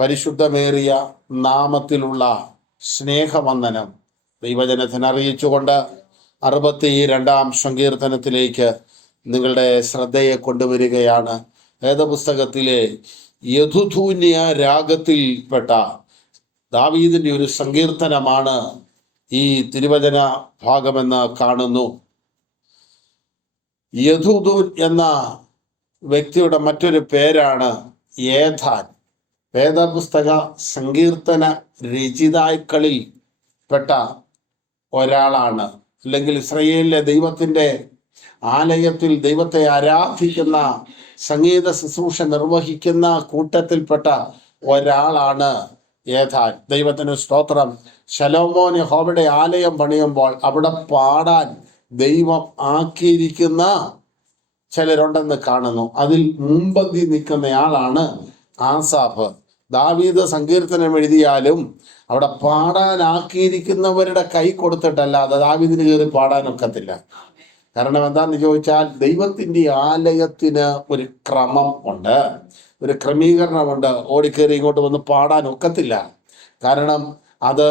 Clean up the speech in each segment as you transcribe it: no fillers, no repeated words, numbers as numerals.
പരിശുദ്ധമേറിയ നാമത്തിലുള്ള സ്നേഹവന്ദനം ദൈവജനത്തിന് അറിയിച്ചുകൊണ്ട് 62 സങ്കീർത്തനത്തിലേക്ക് നിങ്ങളുടെ ശ്രദ്ധയെ കൊണ്ടുവരികയാണ്. വേദപുസ്തകത്തിലെ യദുധൂന്യ രാഗത്തിൽപ്പെട്ട ദാവീദിന്റെ ഒരു സങ്കീർത്തനമാണ് ഈ തിരുവചന ഭാഗമെന്ന് കാണുന്നു. യദുധൂൻ എന്ന വ്യക്തിയുടെ മറ്റൊരു പേരാണ് ഏഥാൻ. വേദപുസ്തക സങ്കീർത്തന രചയിതാക്കളിൽ പെട്ട ഒരാളാണ്. അല്ലെങ്കിൽ ഇസ്രായേലിലെ ദൈവത്തിൻ്റെ ആലയത്തിൽ ദൈവത്തെ ആരാധിക്കുന്ന സംഗീത ശുശ്രൂഷ നിർവഹിക്കുന്ന കൂട്ടത്തിൽപ്പെട്ട ഒരാളാണ് ഏഥാൻ. ദൈവത്തിന് സ്തോത്രം. ശലോമോൻ യഹോവയുടെ ആലയം പണിയുമ്പോൾ അവിടെ പാടാൻ ദൈവം ആക്കിയിരിക്കുന്ന ചിലരുണ്ടെന്ന് കാണുന്നു. അതിൽ മുമ്പന്തി നിൽക്കുന്നയാളാണ് ആസാഫ്. ദാവീദ് സങ്കീർത്തനം എഴുതിയാലും അവിടെ പാടാനാക്കിയിരിക്കുന്നവരുടെ കൈ കൊടുത്തിട്ടല്ലാതെ ദാവീദിന് കയറി പാടാനൊക്കത്തില്ല. കാരണം എന്താന്ന് ചോദിച്ചാൽ ദൈവത്തിൻ്റെ ആലയത്തിന് ഒരു ക്രമം ഉണ്ട്, ഒരു ക്രമീകരണമുണ്ട്. ഓടിക്കേറി ഇങ്ങോട്ട് വന്ന് പാടാൻ ഒക്കത്തില്ല. കാരണം അത്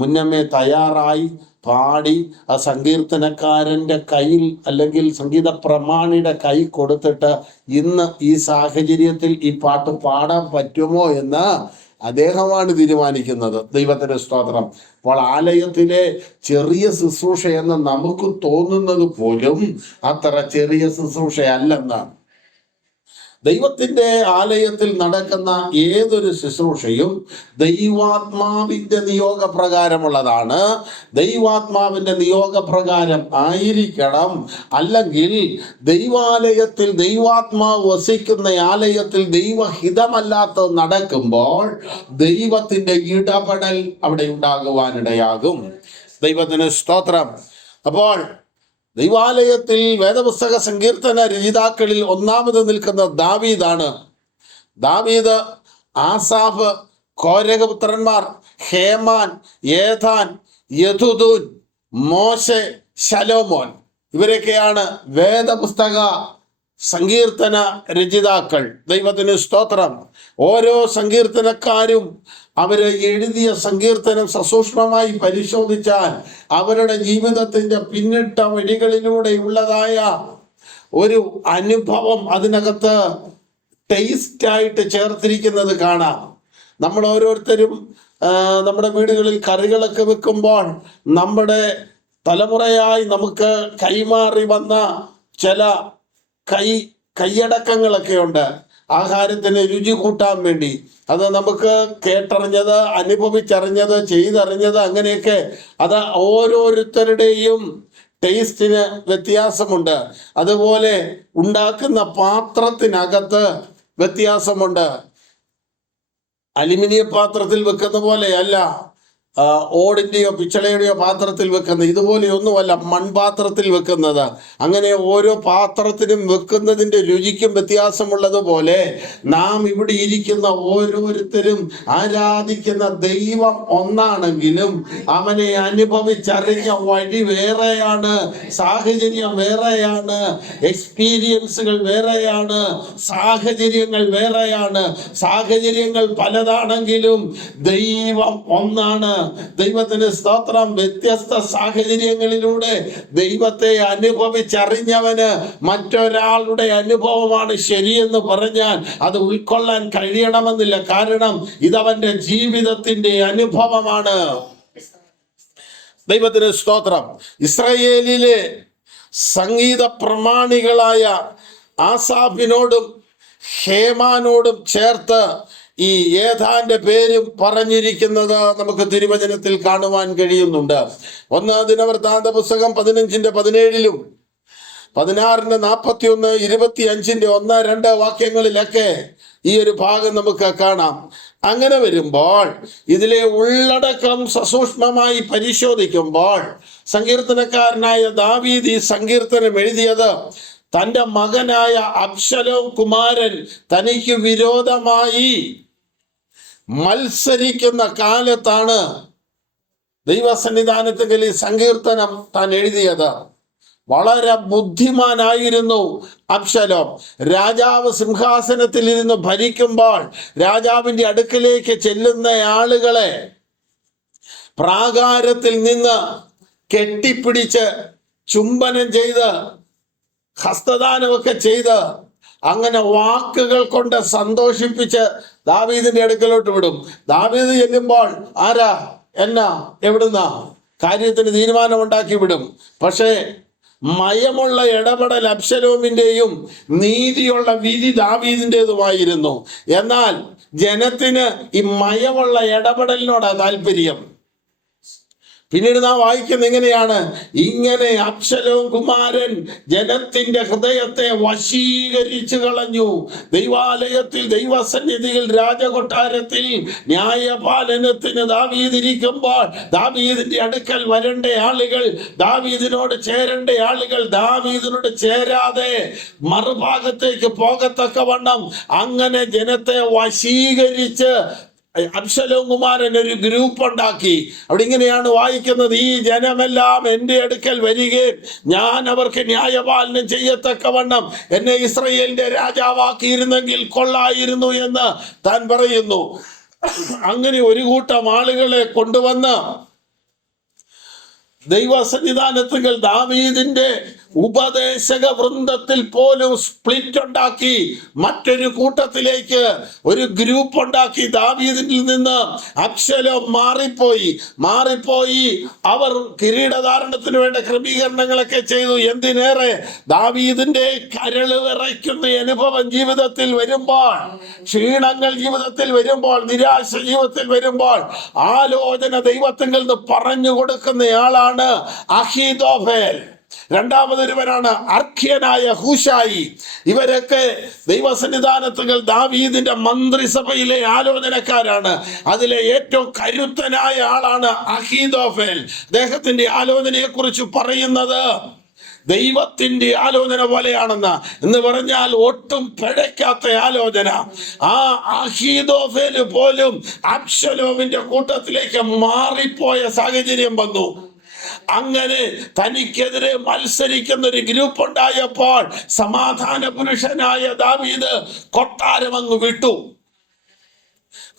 മുന്നമേ തയ്യാറായി പാടി ആ സങ്കീർത്തനക്കാരൻ്റെ കയ്യിൽ അല്ലെങ്കിൽ സംഗീത പ്രമാണിയുടെ കൈ കൊടുത്തിട്ട് ഇന്ന് ഈ സാഹചര്യത്തിൽ ഈ പാട്ട് പാടാൻ പറ്റുമോ എന്ന് അദ്ദേഹമാണ് തീരുമാനിക്കുന്നത്. ദൈവത്തിന്റെ സ്തോത്രം. അപ്പോൾ ആലയത്തിലെ ചെറിയ ശുശ്രൂഷയെന്ന് നമുക്ക് തോന്നുന്നത് പോലും അത്ര ചെറിയ ശുശ്രൂഷയല്ലെന്നാണ്. ദൈവത്തിൻ്റെ ആലയത്തിൽ നടക്കുന്ന ഏതൊരു ശുശ്രൂഷയും ദൈവാത്മാവിൻ്റെ നിയോഗപ്രകാരമുള്ളതാണ്. ദൈവാത്മാവിൻ്റെ നിയോഗപ്രകാരം ആയിരിക്കണം. അല്ലെങ്കിൽ ദൈവാലയത്തിൽ ദൈവാത്മാവ് വസിക്കുന്ന ആലയത്തിൽ ദൈവഹിതമല്ലാത്തത് നടക്കുമ്പോൾ ദൈവത്തിൻ്റെ ഇടപെടൽ അവിടെ ഉണ്ടാകുവാനിടയാകും. ദൈവത്തിന് സ്തോത്രം. അപ്പോൾ ദൈവാലയത്തിൽ വേദപുസ്തക സങ്കീർത്തന രചയിതാക്കളിൽ ഒന്നാമത് നിൽക്കുന്ന ദാവീദാണ്. ദാവീദ്, ആസാഫ്, കോരഹപുത്രന്മാർ ഹേമാൻ, ഏഥാൻ, യദുഥൂൻ, മോശെ, ശലോമോൻ ഇവരൊക്കെയാണ് വേദപുസ്തക സങ്കീർത്തന രചയിതാക്കൾ. ദൈവത്തിന് സ്തോത്രം. ഓരോ സങ്കീർത്തനക്കാരും അവര് എഴുതിയ സങ്കീർത്തനം സസൂക്ഷ്മമായി പരിശോധിച്ചാൽ അവരുടെ ജീവിതത്തിൻ്റെ പിന്നിട്ട വഴികളിലൂടെയുള്ളതായ ഒരു അനുഭവം അതിനകത്ത് ടേസ്റ്റായിട്ട് ചേർത്തിരിക്കുന്നത് കാണാം. നമ്മൾ ഓരോരുത്തരും നമ്മുടെ വീടുകളിൽ കറികളൊക്കെ വെക്കുമ്പോൾ നമ്മുടെ തലമുറയായി നമുക്ക് കൈമാറി വന്ന ചില കൈയടക്കങ്ങളൊക്കെ ഉണ്ട്. ആഹാരത്തിന് രുചി കൂട്ടാൻ വേണ്ടി അത് നമുക്ക് കേട്ടറിഞ്ഞത്, അനുഭവിച്ചറിഞ്ഞത്, ചെയ്തറിഞ്ഞത്, അങ്ങനെയൊക്കെ അത് ഓരോരുത്തരുടെയും ടേസ്റ്റിന് വ്യത്യാസമുണ്ട്. അതുപോലെ ഉണ്ടാക്കുന്ന പാത്രത്തിനകത്ത് വ്യത്യാസമുണ്ട്. അലുമിനിയം പാത്രത്തിൽ വെക്കുന്ന പോലെയല്ല ഓടിൻ്റെയോ പിച്ചളയുടെയോ പാത്രത്തിൽ വെക്കുന്നത്, ഇതുപോലെയൊന്നുമല്ല മൺപാത്രത്തിൽ വെക്കുന്നത്. അങ്ങനെ ഓരോ പാത്രത്തിനും വെക്കുന്നതിൻ്റെ രുചിക്കും വ്യത്യാസമുള്ളതുപോലെ നാം ഇവിടെ ഇരിക്കുന്ന ഓരോരുത്തരും ആരാധിക്കുന്ന ദൈവം ഒന്നാണെങ്കിലും അവനെ അനുഭവിച്ചറിഞ്ഞ വഴി വേറെയാണ്, സാഹചര്യം വേറെയാണ്, എക്സ്പീരിയൻസുകൾ വേറെയാണ്, സാഹചര്യങ്ങൾ വേറെയാണ്. സാഹചര്യങ്ങൾ പലതാണെങ്കിലും ദൈവം ഒന്നാണ്. ദൈവത്തിന് സ്തോത്രം. വ്യത്യസ്ത സാഹചര്യങ്ങളിലൂടെ ദൈവത്തെ അനുഭവിച്ചറിഞ്ഞവന് മറ്റൊരാളുടെ അനുഭവമാണ് ശരിയെന്ന് പറഞ്ഞാൽ അത് ഉൾക്കൊള്ളാൻ കഴിയണമെന്നില്ല. കാരണം ഇതവന്റെ ജീവിതത്തിന്റെ അനുഭവമാണ്. ദൈവത്തിന് സ്തോത്രം. ഇസ്രായേലിലെ സംഗീത പ്രമാണികളായ ആസാഫിനോടും ഹേമാനോടും ചേർത്ത് ഈ ഏഥാന്റെ പേരും പറഞ്ഞിരിക്കുന്നത് നമുക്ക് തിരുവചനത്തിൽ കാണുവാൻ കഴിയുന്നുണ്ട്. 1 ദിനവൃത്താന്ത പുസ്തകം 15:17 16:41 25 1-2 വാക്യങ്ങളിലൊക്കെ ഈ ഒരു ഭാഗം നമുക്ക് കാണാം. അങ്ങനെ വരുമ്പോൾ ഇതിലെ ഉള്ളടക്കം സസൂക്ഷ്മമായി പരിശോധിക്കുമ്പോൾ സങ്കീർത്തനക്കാരനായ ദാവീദ് ഈ സങ്കീർത്തനം എഴുതിയത് തൻ്റെ മകനായ അബ്ശലോം കുമാരൻ തനിക്ക് വിരോധമായി മത്സരിക്കുന്ന കാലത്താണ് ദൈവസന്നിധാനത്തിൽ ഈ സങ്കീർത്തനം താൻ എഴുതിയത്. വളരെ ബുദ്ധിമാനായിരുന്നു അബ്ശലോം. രാജാവ് സിംഹാസനത്തിൽ ഇരുന്ന് ഭരിക്കുമ്പോൾ രാജാവിന്റെ അടുക്കലേക്ക് ചെല്ലുന്ന ആളുകളെ പ്രാകാരത്തിൽ നിന്ന് കെട്ടിപ്പിടിച്ച് ചുംബനം ചെയ്ത് ഹസ്തദാനമൊക്കെ ചെയ്ത് അങ്ങനെ വാക്കുകൾ കൊണ്ട് സന്തോഷിപ്പിച്ച് ദാവീദിന്റെ അടുക്കലോട്ട് വിടും. ദാവീദ് ചെല്ലുമ്പോൾ ആരാ എന്നാ എവിടുന്ന കാര്യത്തിന് തീരുമാനമുണ്ടാക്കി വിടും. പക്ഷേ മയമുള്ള ഇടപെടൽ അബ്ശലോമിന്റെയും നീതിയുള്ള വിധി ദാവീദിൻ്റെതുമായിരുന്നു. എന്നാൽ ജനത്തിന് ഈ മയമുള്ള ഇടപെടലിനോടാ താല്പര്യം. പിന്നീട് നാം വായിക്കുന്നത് എങ്ങനെയാണ്? ഇങ്ങനെ അബ്ശലോം കുമാരൻ ജനത്തിന്റെ ഹൃദയത്തെ വശീകരിച്ചു കളഞ്ഞു. ദൈവാലയത്തിൽ, ദൈവസന്നിധിയിൽ, രാജകൊട്ടാരത്തിൽ ന്യായപാലനത്തിന് ദാവീദ് ഇരിക്കുമ്പോൾ ദാവീദിന്റെ അടുക്കൽ വരേണ്ട ആളുകൾ, ദാവീദിനോട് ചേരേണ്ട ആളുകൾ ദാവീദിനോട് ചേരാതെ മറുഭാഗത്തേക്ക് പോകത്തക്കവണ്ണം അങ്ങനെ ജനത്തെ വശീകരിച്ച് അബ്ശലോം കുമാരൻ ഒരു ഗ്രൂപ്പ് ഉണ്ടാക്കി. അവിടെ ഇങ്ങനെയാണ് വായിക്കുന്നത്: ഈ ജനമെല്ലാം എൻ്റെ അടുക്കൽ വരികയും ഞാൻ അവർക്ക് ന്യായപാലനം ചെയ്യത്തക്കവണ്ണം എന്നെ ഇസ്രായേലിന്റെ രാജാവാക്കിയിരുന്നെങ്കിൽ കൊള്ളായിരുന്നു എന്ന് താൻ പറയുന്നു. അങ്ങനെ ഒരു കൂട്ടം ആളുകളെ കൊണ്ടുവന്ന് ദൈവസന്നിധാനത്തിൽ ദാവീദിന്റെ ഉപദേശക വൃന്ദത്തിൽ പോലും സ്പ്ലിറ്റ് ഉണ്ടാക്കി മറ്റൊരു കൂട്ടത്തിലേക്ക് ഒരു ഗ്രൂപ്പ് ഉണ്ടാക്കി. ദാവീദിൽ നിന്ന് അബ്ശലോം മാറിപ്പോയി അവർ കിരീടധാരണത്തിന് വേണ്ട ക്രമീകരണങ്ങളൊക്കെ ചെയ്തു. എന്തിനേറെ, ദാവീദിന്റെ കരള് വിറയ്ക്കുന്ന അനുഭവം ജീവിതത്തിൽ വരുമ്പോൾ, ക്ഷീണങ്ങൾ ജീവിതത്തിൽ വരുമ്പോൾ, നിരാശ ജീവിതത്തിൽ വരുമ്പോൾ ആലോചന ദൈവത്തിൽ നിന്ന് പറഞ്ഞു കൊടുക്കുന്നയാളാണ് അഹീതോഫേൽ. രണ്ടാമതൊരുവനാണ് അർഖ്യനായ ഹൂശായി. ഇവരൊക്കെ ദൈവസന്നിധാനത്തുകൾ ദാവീദിന്റെ മന്ത്രിസഭയിലെ ആലോചനക്കാരാണ്. അതിലെ ഏറ്റവും കരുത്തനായ ആളാണ് അഹീതോഫേൽ. അദ്ദേഹത്തിന്റെ ആലോചനയെ കുറിച്ച് പറയുന്നത് ദൈവത്തിന്റെ ആലോചന പോലെയാണെന്ന്, എന്ന് പറഞ്ഞാൽ ഒട്ടും പിഴയ്ക്കാത്ത ആലോചന. ആ അഹീതോഫേൽ പോലും അബ്ശലോമിന്റെ കൂട്ടത്തിലേക്ക് മാറിപ്പോയ സാഹചര്യം വന്നു. അങ്ങനെ തനിക്കെതിരെ മത്സരിക്കുന്ന ഒരു ഗ്രൂപ്പ് ഉണ്ടായപ്പോൾ സമാധാന പുരുഷനായ ദാവീദ് കൊട്ടാരം അങ്ങ് വിട്ടു.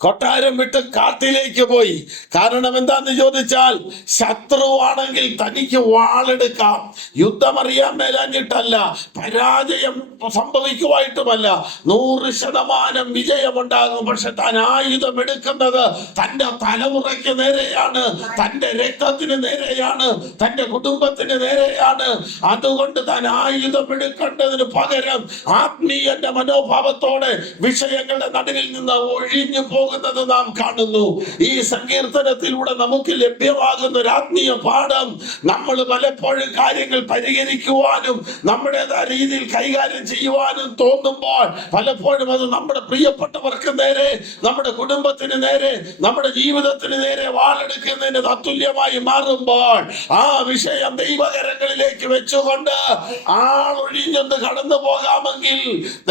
കൊട്ടാരം വിട്ട് കാട്ടിലേക്ക് പോയി. കാരണം എന്താന്ന് ചോദിച്ചാൽ, ശത്രുവാണെങ്കിൽ തനിക്ക് വാളെടുക്കാം. യുദ്ധമറിയാൻ മേലാഞ്ഞിട്ടല്ല, പരാജയം സംഭവിക്കുമായിട്ടുമല്ല, 100% വിജയമുണ്ടാകും. പക്ഷെ താൻ ആയുധം എടുക്കുന്നത് തൻ്റെ തലമുറയ്ക്ക് നേരെയാണ്, തൻ്റെ രക്തത്തിന് നേരെയാണ്, തൻ്റെ കുടുംബത്തിന് നേരെയാണ്. അതുകൊണ്ട് താൻ ആയുധം എടുക്കേണ്ടതിന് പകരം ആത്മീയന്റെ മനോഭാവത്തോടെ വിഷയങ്ങളുടെ നടുവിൽ നിന്ന് ഒഴിഞ്ഞു പോകുന്നത് നാം കാണുന്നു. ഈ സങ്കീർത്തനത്തിലൂടെ നമുക്ക് ലഭ്യമാകുന്ന ഒരു ആത്മീയ പാഠം, നമ്മൾ പലപ്പോഴും കാര്യങ്ങൾ പരിഹരിക്കുവാനും നമ്മുടേതായ രീതിയിൽ കൈകാര്യം ചെയ്യുവാനും തോന്നുമ്പോൾ പലപ്പോഴും അത് നമ്മുടെ പ്രിയപ്പെട്ടവർക്ക് നേരെ, നമ്മുടെ കുടുംബത്തിന് നേരെ, നമ്മുടെ ജീവിതത്തിന് നേരെ വാളെടുക്കുന്നതിന് തത്തുല്യമായി മാറുമ്പോൾ ആ വിഷയം ദൈവകരങ്ങളിലേക്ക് വെച്ചുകൊണ്ട് ആളൊഴിഞ്ഞൊന്ന് കടന്നു പോകാമെങ്കിൽ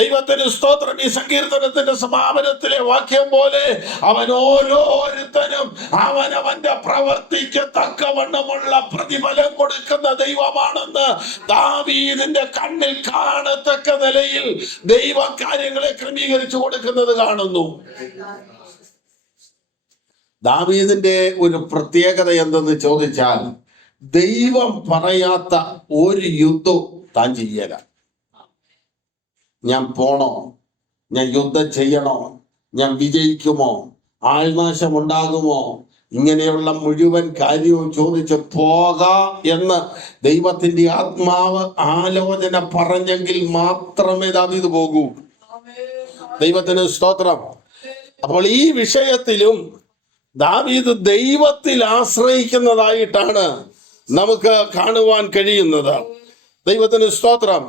ദൈവത്തിന് സ്തോത്രം. ഈ സങ്കീർത്തനത്തിന്റെ സമാപനത്തിലെ വാക്യം പോലെ അവൻ ഓരോരുത്തരും അവനവന്റെ പ്രവൃത്തിക്ക് തക്കവണ്ണമുള്ള പ്രതിഫലം കൊടുക്കുന്ന ദൈവമാണെന്ന് ദാവീദിന്റെ കണ്ണിൽ കാണത്തക്ക നിലയിൽ ദൈവ കാര്യങ്ങളെ ക്രമീകരിച്ചു കൊടുക്കുന്നത് കാണുന്നു. ദാവീദിന്റെ ഒരു പ്രത്യേകത എന്തെന്ന് ചോദിച്ചാൽ, ദൈവം പറയാത്ത ഒരു യുദ്ധവും താൻ ചെയ്യല. ഞാൻ പോണോ, ഞാൻ യുദ്ധം ചെയ്യണോ, ഞാൻ വിജയിക്കുമോ, ആൾനാശം ഉണ്ടാകുമോ, ഇങ്ങനെയുള്ള മുഴുവൻ കാര്യവും ചോദിച്ച് പോക എന്ന് ദൈവത്തിന്റെ ആത്മാവ് ആലോചന പറഞ്ഞെങ്കിൽ മാത്രമേ ദാവീദ് പോകൂ. ദൈവത്തിന് സ്തോത്രം. അപ്പോൾ ഈ വിഷയത്തിലും ദാവീദ് ദൈവത്തിൽ ആശ്രയിക്കുന്നതായിട്ടാണ് നമുക്ക് കാണുവാൻ കഴിയുന്നത്. ദൈവത്തിന് സ്തോത്രം.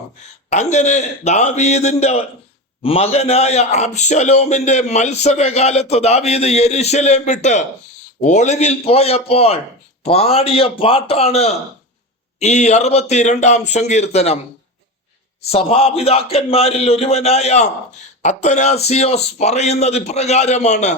അങ്ങനെ ദാവീദിന്റെ മകനായ അബ്ശലോമിന്റെ മത്സരകാലത്ത് ദാവീദ് യെരൂശലേം വിട്ട് ഒളിവിൽ പോയപ്പോൾ പാടിയ പാട്ടാണ് ഈ 62-ാം സങ്കീർത്തനം. സഭാപിതാക്കന്മാരിൽ ഒരുവനായ അത്തനാസിയോസ് പറയുന്നത് ഇപ്രകാരമാണ്: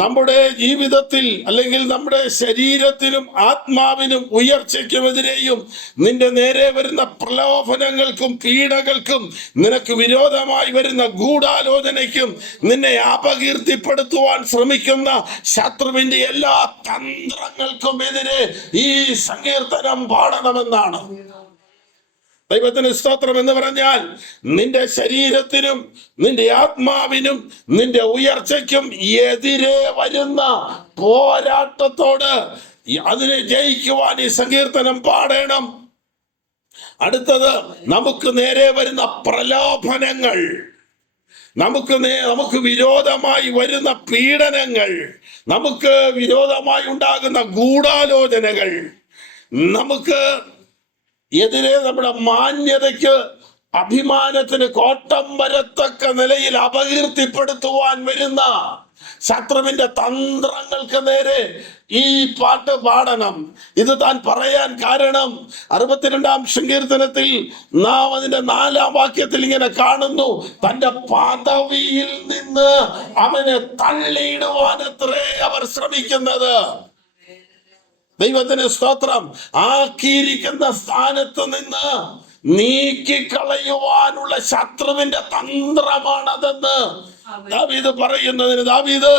നമ്മുടെ ജീവിതത്തിൽ അല്ലെങ്കിൽ നമ്മുടെ ശരീരത്തിനും ആത്മാവിനും ഉയർച്ചയ്ക്കുമെതിരെയും നിന്റെ നേരെ വരുന്ന പ്രലോഭനങ്ങൾക്കും പീഡകൾക്കും നിനക്ക് വിരോധമായി വരുന്ന ഗൂഢാലോചനയ്ക്കും നിന്നെ അപകീർത്തിപ്പെടുത്തുവാൻ ശ്രമിക്കുന്ന ശത്രുവിന്റെ എല്ലാ തന്ത്രങ്ങൾക്കും എതിരെ ഈ സങ്കീർത്തനം പാടണമെന്നാണ്. ദൈവത്തിന് സ്തോത്രം. എന്ന് പറഞ്ഞാൽ നിന്റെ ശരീരത്തിനും നിന്റെ ആത്മാവിനും നിന്റെ ഉയർച്ചയ്ക്കും എതിരെ വരുന്ന പോരാട്ടത്തോട് അതിനെ ജയിക്കുവാൻ ഈ സങ്കീർത്തനം പാടണം. അടുത്തത്, നമുക്ക് നേരെ വരുന്ന പ്രലോഭനങ്ങൾ, നമുക്ക് വിരോധമായി വരുന്ന പീഡനങ്ങൾ, നമുക്ക് വിരോധമായി ഉണ്ടാകുന്ന ഗൂഢാലോചനകൾ, നമുക്ക് എതിരെ നമ്മുടെ മാന്യതയ്ക്ക് അഭിമാനത്തിന് കോട്ടം വരത്തക്ക നിലയിൽ അപകീർത്തിപ്പെടുത്തുവാൻ വരുന്ന ശത്രുവിന്റെ തന്ത്രങ്ങൾക്ക് നേരെ ഈ പാട്ട് പാടണം. ഇത് താൻ പറയാൻ കാരണം 62-ാം സങ്കീർത്തനത്തിൽ നാം അതിന്റെ 4-ാം വാക്യത്തിൽ ഇങ്ങനെ കാണുന്നു: തന്റെ പദവിയിൽ നിന്ന് അവനെ തള്ളിയിടുവാനത്രേ അവർ ശ്രമിക്കുന്നത്. ദൈവത്തിന് സ്തോത്രം. ആക്കിയിരിക്കുന്ന സ്ഥാനത്ത് നിന്ന് നീക്കിക്കളയുവാനുള്ള ശത്രുവിന്റെ തന്ത്രമാണതെന്ന് ദാവീദ് പറയുന്നതിന്, ദാവീദ്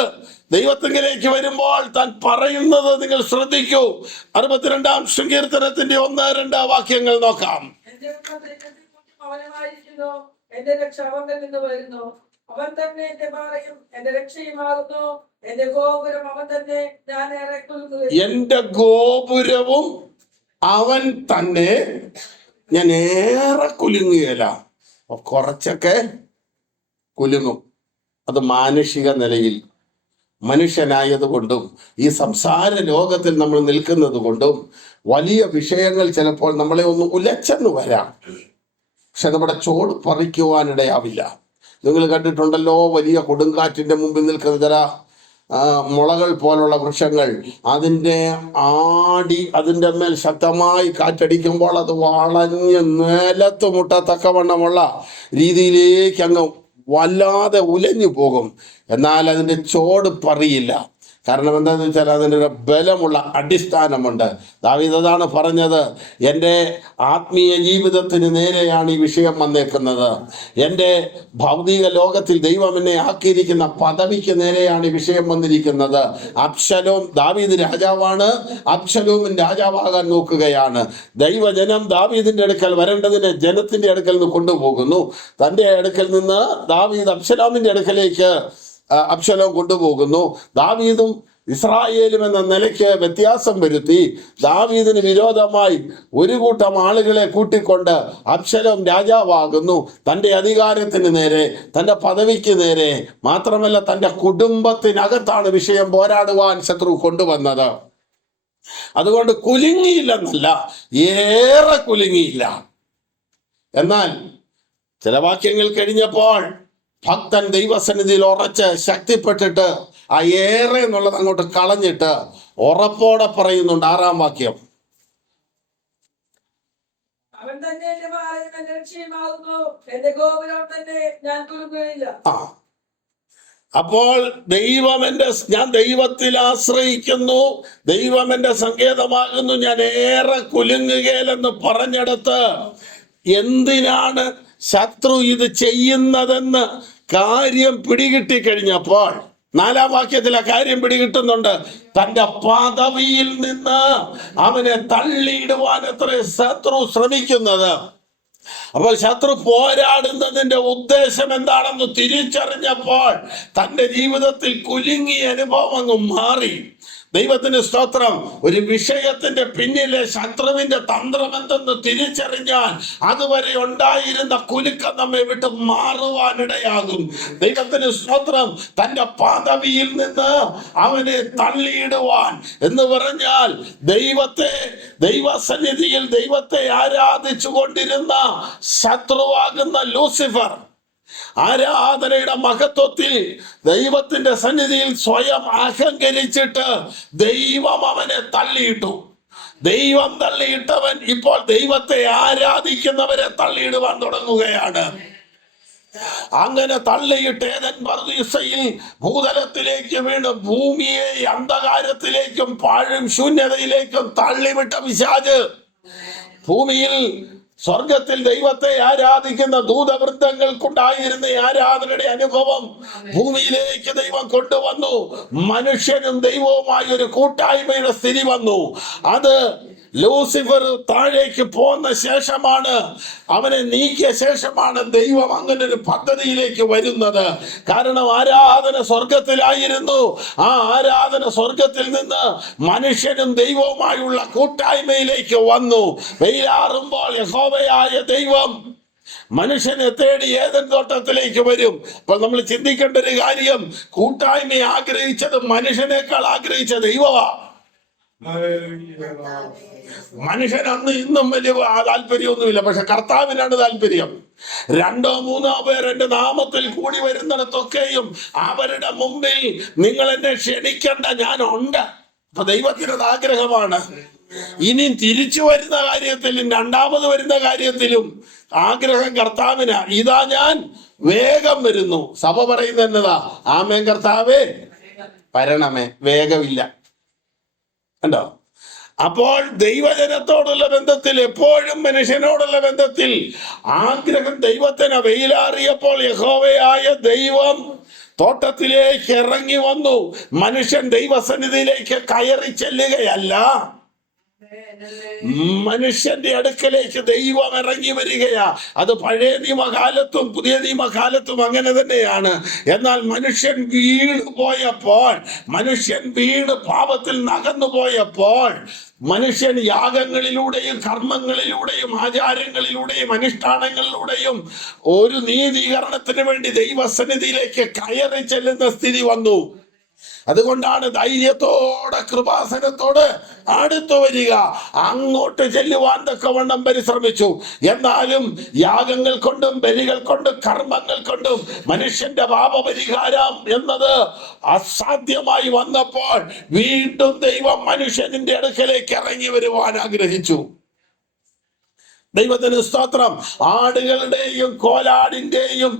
ദൈവത്തിലേക്ക് വരുമ്പോൾ താൻ പറയുന്നത് നിങ്ങൾ ശ്രദ്ധിക്കൂ. 62-ാം സങ്കീർത്തനത്തിന്റെ 1-2 വാക്യങ്ങൾ നോക്കാം. എന്റെ രക്ഷ അവനിൽ നിന്ന് വരുന്നു. അവൻ തന്നെ എന്റെ പാറയും എന്റെ രക്ഷയുമാകുന്നു. എന്റെ ഗോപുരം അവൻ തന്നെ, ഞാൻ ഏറെ കുലുങ്ങുകയില്ല. എന്റെ ഗോപുരവും അവൻ തന്നെ, ഞാൻ ഏറെ കുലുങ്ങുകയില്ല. കുറച്ചൊക്കെ കുലുങ്ങും. അത് മാനുഷിക നിലയിൽ മനുഷ്യനായതുകൊണ്ടും ഈ സംസാര ലോകത്തിൽ നമ്മൾ നിൽക്കുന്നത് കൊണ്ടും വലിയ വിഷയങ്ങൾ ചിലപ്പോൾ നമ്മളെ ഒന്ന് ഉലച്ചെന്ന് വരാം. പക്ഷെ നമ്മുടെ ചോട് പറിക്കുവാനിടയാവില്ല. നിങ്ങൾ കണ്ടിട്ടുണ്ടല്ലോ, വലിയ കൊടുങ്കാറ്റിന്റെ മുമ്പിൽ നിൽക്കുന്ന ചില മുളകൾ പോലുള്ള വൃക്ഷങ്ങൾ, അതിൻ്റെ മേൽ ശക്തമായി കാറ്റടിക്കുമ്പോൾ അത് വളഞ്ഞ് നിലത്ത് മുട്ടത്തക്കവണ്ണമുള്ള രീതിയിലേക്ക് അങ്ങ് വല്ലാതെ ഉലഞ്ഞു പോകും. എന്നാൽ അതിൻ്റെ ചോട് പറിയില്ല. കാരണം എന്താണെന്ന് വെച്ചാൽ അതിൻ്റെ ബലമുള്ള അടിസ്ഥാനമുണ്ട്. ദാവീദ് അതാണ് പറഞ്ഞത്: എൻ്റെ ആത്മീയ ജീവിതത്തിന് നേരെയാണ് ഈ വിഷയം വന്നേക്കുന്നത്. എൻ്റെ ഭൗതിക ലോകത്തിൽ ദൈവം എന്നെ ആക്കിയിരിക്കുന്ന പദവിക്ക് നേരെയാണ് ഈ വിഷയം വന്നിരിക്കുന്നത്. അബ്ശലോം, ദാവീദ് രാജാവാണ്, അബ്ശലോമും രാജാവാകാൻ നോക്കുകയാണ്. ദൈവജനം ദാവീദിന്റെ അടുക്കൽ വരേണ്ടതിനെ ജനത്തിന്റെ അടുക്കൽ നിന്ന് കൊണ്ടുപോകുന്നു. തൻ്റെ അടുക്കൽ നിന്ന് ദാവീദ് അബ്ശലോമിന്റെ അടുക്കലേക്ക് അബ്ശലോം കൊണ്ടുപോകുന്നു. ദാവീദും ഇസ്രായേലും എന്ന നിലയ്ക്ക് വ്യത്യാസം വരുത്തി ദാവീദിന് വിരോധമായി ഒരു കൂട്ടം ആളുകളെ കൂട്ടിക്കൊണ്ട് അബ്ശലോം രാജാവാകുന്നു. തൻ്റെ അധികാരത്തിന് നേരെ, തൻ്റെ പദവിക്ക് നേരെ, മാത്രമല്ല തൻ്റെ കുടുംബത്തിനകത്താണ് വിഷയം പോരാടുവാൻ ശത്രു കൊണ്ടുവന്നത്. അതുകൊണ്ട് കുലുങ്ങിയില്ലെന്നല്ല, ഏറെ കുലുങ്ങിയില്ല. എന്നാൽ ചില വാക്യങ്ങൾ കഴിഞ്ഞപ്പോൾ ഭക്തൻ ദൈവസന്നിധിയിൽ ഉറച്ച് ശക്തിപ്പെട്ടിട്ട് ആ ഏറെ എന്നുള്ളത് അങ്ങോട്ട് കളഞ്ഞിട്ട് ഉറപ്പോടെ പറയുന്നുണ്ട്. 6-ാം വാക്യം: അവൻ തന്നെ എന്റെ പാറയും എന്റെ രക്ഷയുമാകുന്നു. എന്റെ ഗോപുരം തന്നെ, ഞാൻ കുലുങ്ങുകയില്ല. അപ്പോൾ ഞാൻ ദൈവത്തിൽ ആശ്രയിക്കുന്നു, ദൈവം എന്റെ സങ്കേതമാകുന്നു, ഞാൻ ഏറെ കുലുങ്ങുകയില്ലെന്ന് പറഞ്ഞെടുത്ത് എന്തിനാണ് ശത്രു ഇത് ചെയ്യുന്നതെന്ന് കാര്യം പിടികിട്ടി കഴിഞ്ഞപ്പോൾ 4-ാം വാക്യത്തിൽ ആ കാര്യം പിടികിട്ടുന്നുണ്ട്. തന്റെ പദവിയിൽ നിന്ന് അവനെ തള്ളിയിടുവാൻ എത്ര ശത്രു ശ്രമിക്കുന്നത്. അപ്പോൾ ശത്രു പോരാടുന്നതിന്റെ ഉദ്ദേശം എന്താണെന്ന് തിരിച്ചറിഞ്ഞപ്പോൾ തന്റെ ജീവിതത്തിൽ കുലുങ്ങിയ അനുഭവം അങ്ങ് മാറി. ദൈവത്തിന് സ്തോത്രം. ഒരു വിഷയത്തിന്റെ പിന്നിലെ ശത്രുവിന്റെ തന്ത്രം എന്തെന്ന് തിരിച്ചറിഞ്ഞാൽ അതുവരെ ഉണ്ടായിരുന്ന കുലുക്കം നമ്മെ വിട്ട് മാറുവാനിടയാകും. ദൈവത്തിന് സ്തോത്രം. തന്റെ പദവിയിൽ നിന്ന് അവനെ തള്ളിയിടുവാൻ എന്ന് പറഞ്ഞാൽ ദൈവസന്നിധിയിൽ ദൈവത്തെ ആരാധിച്ചു കൊണ്ടിരുന്ന ശത്രുവാകുന്ന ലൂസിഫർ ആരാധനയുടെ മഹത്വത്തിൽ ദൈവത്തിന്റെ സന്നിധിയിൽ സ്വയം അഹങ്കരിച്ചിട്ട് ദൈവം അവനെ തള്ളിയിട്ടു. ദൈവം തള്ളിയിട്ടവൻ ഇപ്പോൾ ദൈവത്തെ ആരാധിക്കുന്നവരെ തള്ളിയിടുവാൻ തുടങ്ങുകയാണ്. അങ്ങനെ തള്ളിയിട്ട് ഏദൻ പർദീസയിൽ ഭൂതലത്തിലേക്ക് വീണ് ഭൂമിയെ അന്ധകാരത്തിലേക്കും പാഴും ശൂന്യതയിലേക്കും തള്ളിവിട്ട പിശാച് ഭൂമിയിൽ സ്വർഗത്തിൽ ദൈവത്തെ ആരാധിക്കുന്ന ദൂതവൃന്ദങ്ങൾക്കുണ്ടായിരുന്ന ആരാധനയുടെ അനുഭവം ഭൂമിയിലേക്ക് ദൈവം കൊണ്ടുവന്നു. മനുഷ്യനും ദൈവവുമായ ഒരു കൂട്ടായ്മയുടെ സ്ഥിതി വന്നു. അത് ലൂസിഫർ താഴേക്ക് പോന്ന ശേഷമാണ്, അവനെ നീക്കിയ ശേഷമാണ് ദൈവം അങ്ങനെ ഒരു പദ്ധതിയിലേക്ക് വരുന്നത്. കാരണം ആരാധന സ്വർഗത്തിലായിരുന്നു. ആ ആരാധന സ്വർഗത്തിൽ നിന്ന് മനുഷ്യനും ദൈവവുമായുള്ള കൂട്ടായ്മയിലേക്ക് വന്നു. വെയിലാറുമ്പോൾ യഹോവയായ ദൈവം മനുഷ്യനെ തേടി ഏദൻ തോട്ടത്തിലേക്ക് വരും. അപ്പോൾ നമ്മൾ ചിന്തിക്കേണ്ട ഒരു കാര്യം, കൂട്ടായ്മയെ ആഗ്രഹിച്ചത് മനുഷ്യനേക്കാൾ ആഗ്രഹിച്ച ദൈവമാ. മനുഷ്യൻ അന്ന് ഇന്നും വലിയ താല്പര്യമൊന്നുമില്ല, പക്ഷെ കർത്താവിനാണ് താല്പര്യം. 2 or 3 പേർ എന്റെ നാമത്തിൽ കൂടി വരുന്നിടത്തൊക്കെയും അവരുടെ മുമ്പിൽ നിങ്ങൾ എന്നെ ക്ഷണിക്കണ്ട, ഞാൻ ഉണ്ട്. അപ്പൊ ദൈവത്തിനത് ആഗ്രഹമാണ്. ഇനി തിരിച്ചു വരുന്ന കാര്യത്തിലും രണ്ടാമത് വരുന്ന കാര്യത്തിലും ആഗ്രഹം കർത്താവിനാ. ഇതാ ഞാൻ വേഗം വരുന്നു. സഭ പറയുന്നത് എന്നതാ? ആമേൻ കർത്താവേ വരണമേ, വേഗമില്ല. കണ്ടോ? അപ്പോൾ ദൈവജനത്തോടുള്ള ബന്ധത്തിൽ, എപ്പോഴും മനുഷ്യനോടുള്ള ബന്ധത്തിൽ ആഗ്രഹം ദൈവത്തിന്. വെയിലാറിയപ്പോൾ യഹോവയായ ദൈവം തോട്ടത്തിലേക്ക് ഇറങ്ങി വന്നു. മനുഷ്യൻ ദൈവസന്നിധിയിലേക്ക് കയറി ചെല്ലുകയല്ല, മനുഷ്യന്റെ അടുക്കലേക്ക് ദൈവം ഇറങ്ങി വരികയാ. അത് പഴയ നിയമകാലത്തും പുതിയ നിയമകാലത്തും അങ്ങനെ തന്നെയാണ്. എന്നാൽ മനുഷ്യൻ വീണ് പോയപ്പോൾ, മനുഷ്യൻ വീണ് പാപത്തിൽ നകന്നു പോയപ്പോൾ, മനുഷ്യൻ യാഗങ്ങളിലൂടെയും കർമ്മങ്ങളിലൂടെയും ആചാരങ്ങളിലൂടെയും അനുഷ്ഠാനങ്ങളിലൂടെയും ഒരു നീതീകരണത്തിന് വേണ്ടി ദൈവസന്നിധിയിലേക്ക് കയറി ചെല്ലുന്ന സ്ഥിതി വന്നു. അതുകൊണ്ടാണ് ധൈര്യത്തോടെ കൃപാസനത്തോട് അടുത്തു വരിക. അങ്ങോട്ട് ചെല്ലുവാൻ തക്കവണ്ണം പരിശ്രമിച്ചു. എന്നാലും യാഗങ്ങൾ കൊണ്ടും ബലികൾ കൊണ്ടും കർമ്മങ്ങൾ കൊണ്ടും മനുഷ്യന്റെ പാപപരിഹാരം എന്നത് അസാധ്യമായി വന്നപ്പോൾ വീണ്ടും ദൈവം മനുഷ്യന്റെ അടുക്കലേക്ക് ഇറങ്ങി വരുവാൻ ആഗ്രഹിച്ചു. ദൈവത്തിന് സ്തോത്രം. ആടുകളുടെയും കോലാടിന്റെയും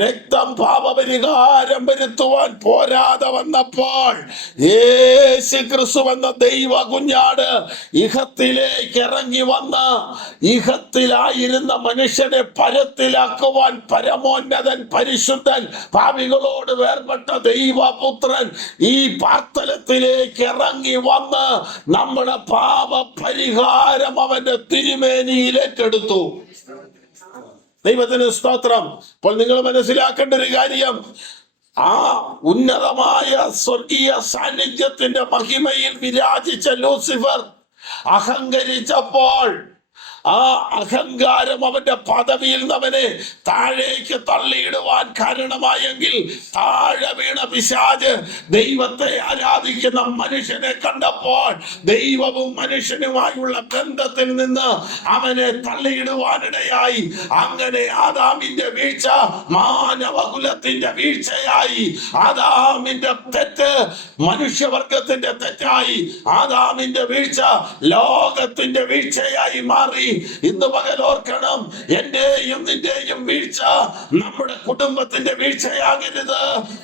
രക്തം പാപപരിഹാരം വരുത്തുവാൻ പോരാതെ വന്നപ്പോൾ യേശു ക്രിസ്തു എന്ന ദൈവ കുഞ്ഞാട് ഇഹത്തിലേക്ക് ഇറങ്ങി വന്ന് ഇഹത്തിലായിരുന്ന മനുഷ്യനെ പരത്തിലാക്കുവാൻ പരമോന്നതൻ, പരിശുദ്ധൻ, പാപികളോട് വേർപെട്ട ദൈവപുത്രൻ ഈ പാർത്തലത്തിലേക്ക് ഇറങ്ങി വന്ന് നമ്മുടെ പാപപരിഹാരം അവന്റെ തിരുമേനിയിൽ ഏറ്റെടുത്തു. ദൈവത്തിന് സ്തോത്രം. അപ്പോൾ നിങ്ങൾ മനസ്സിലാക്കേണ്ട ഒരു കാര്യം, ആ ഉന്നതമായ സ്വർഗീയ സാന്നിധ്യത്തിന്റെ മഹിമയിൽ വിരാജിച്ച ലൂസിഫർ അഹങ്കരിച്ചപ്പോൾ ആ അഹങ്കാരം അവന്റെ പദവിയിൽ നിന്ന് അവനെ താഴേക്ക് തള്ളിയിടുവാൻ കാരണമായെങ്കിൽ, താഴെ വീണ പിശാച് ദൈവത്തെ ആരാധിക്കുന്ന മനുഷ്യനെ കണ്ടപ്പോൾ ദൈവവും മനുഷ്യനുമായുള്ള ബന്ധത്തിൽ നിന്ന് അവനെ തള്ളിയിടുവാനിടയായി. അങ്ങനെ ആദാമിന്റെ വീഴ്ച മാനവകുലത്തിന്റെ വീഴ്ചയായി. ആദാമിന്റെ തെറ്റ് മനുഷ്യവർഗത്തിന്റെ തെറ്റായി. ആദാമിന്റെ വീഴ്ച ലോകത്തിന്റെ വീഴ്ചയായി മാറി. ഇന്ന് പകൽ ഓർക്കണം, എന്റെയും നിന്റെയും വീഴ്ച നമ്മുടെ കുടുംബത്തിന്റെ വീഴ്ചയാകരുത്,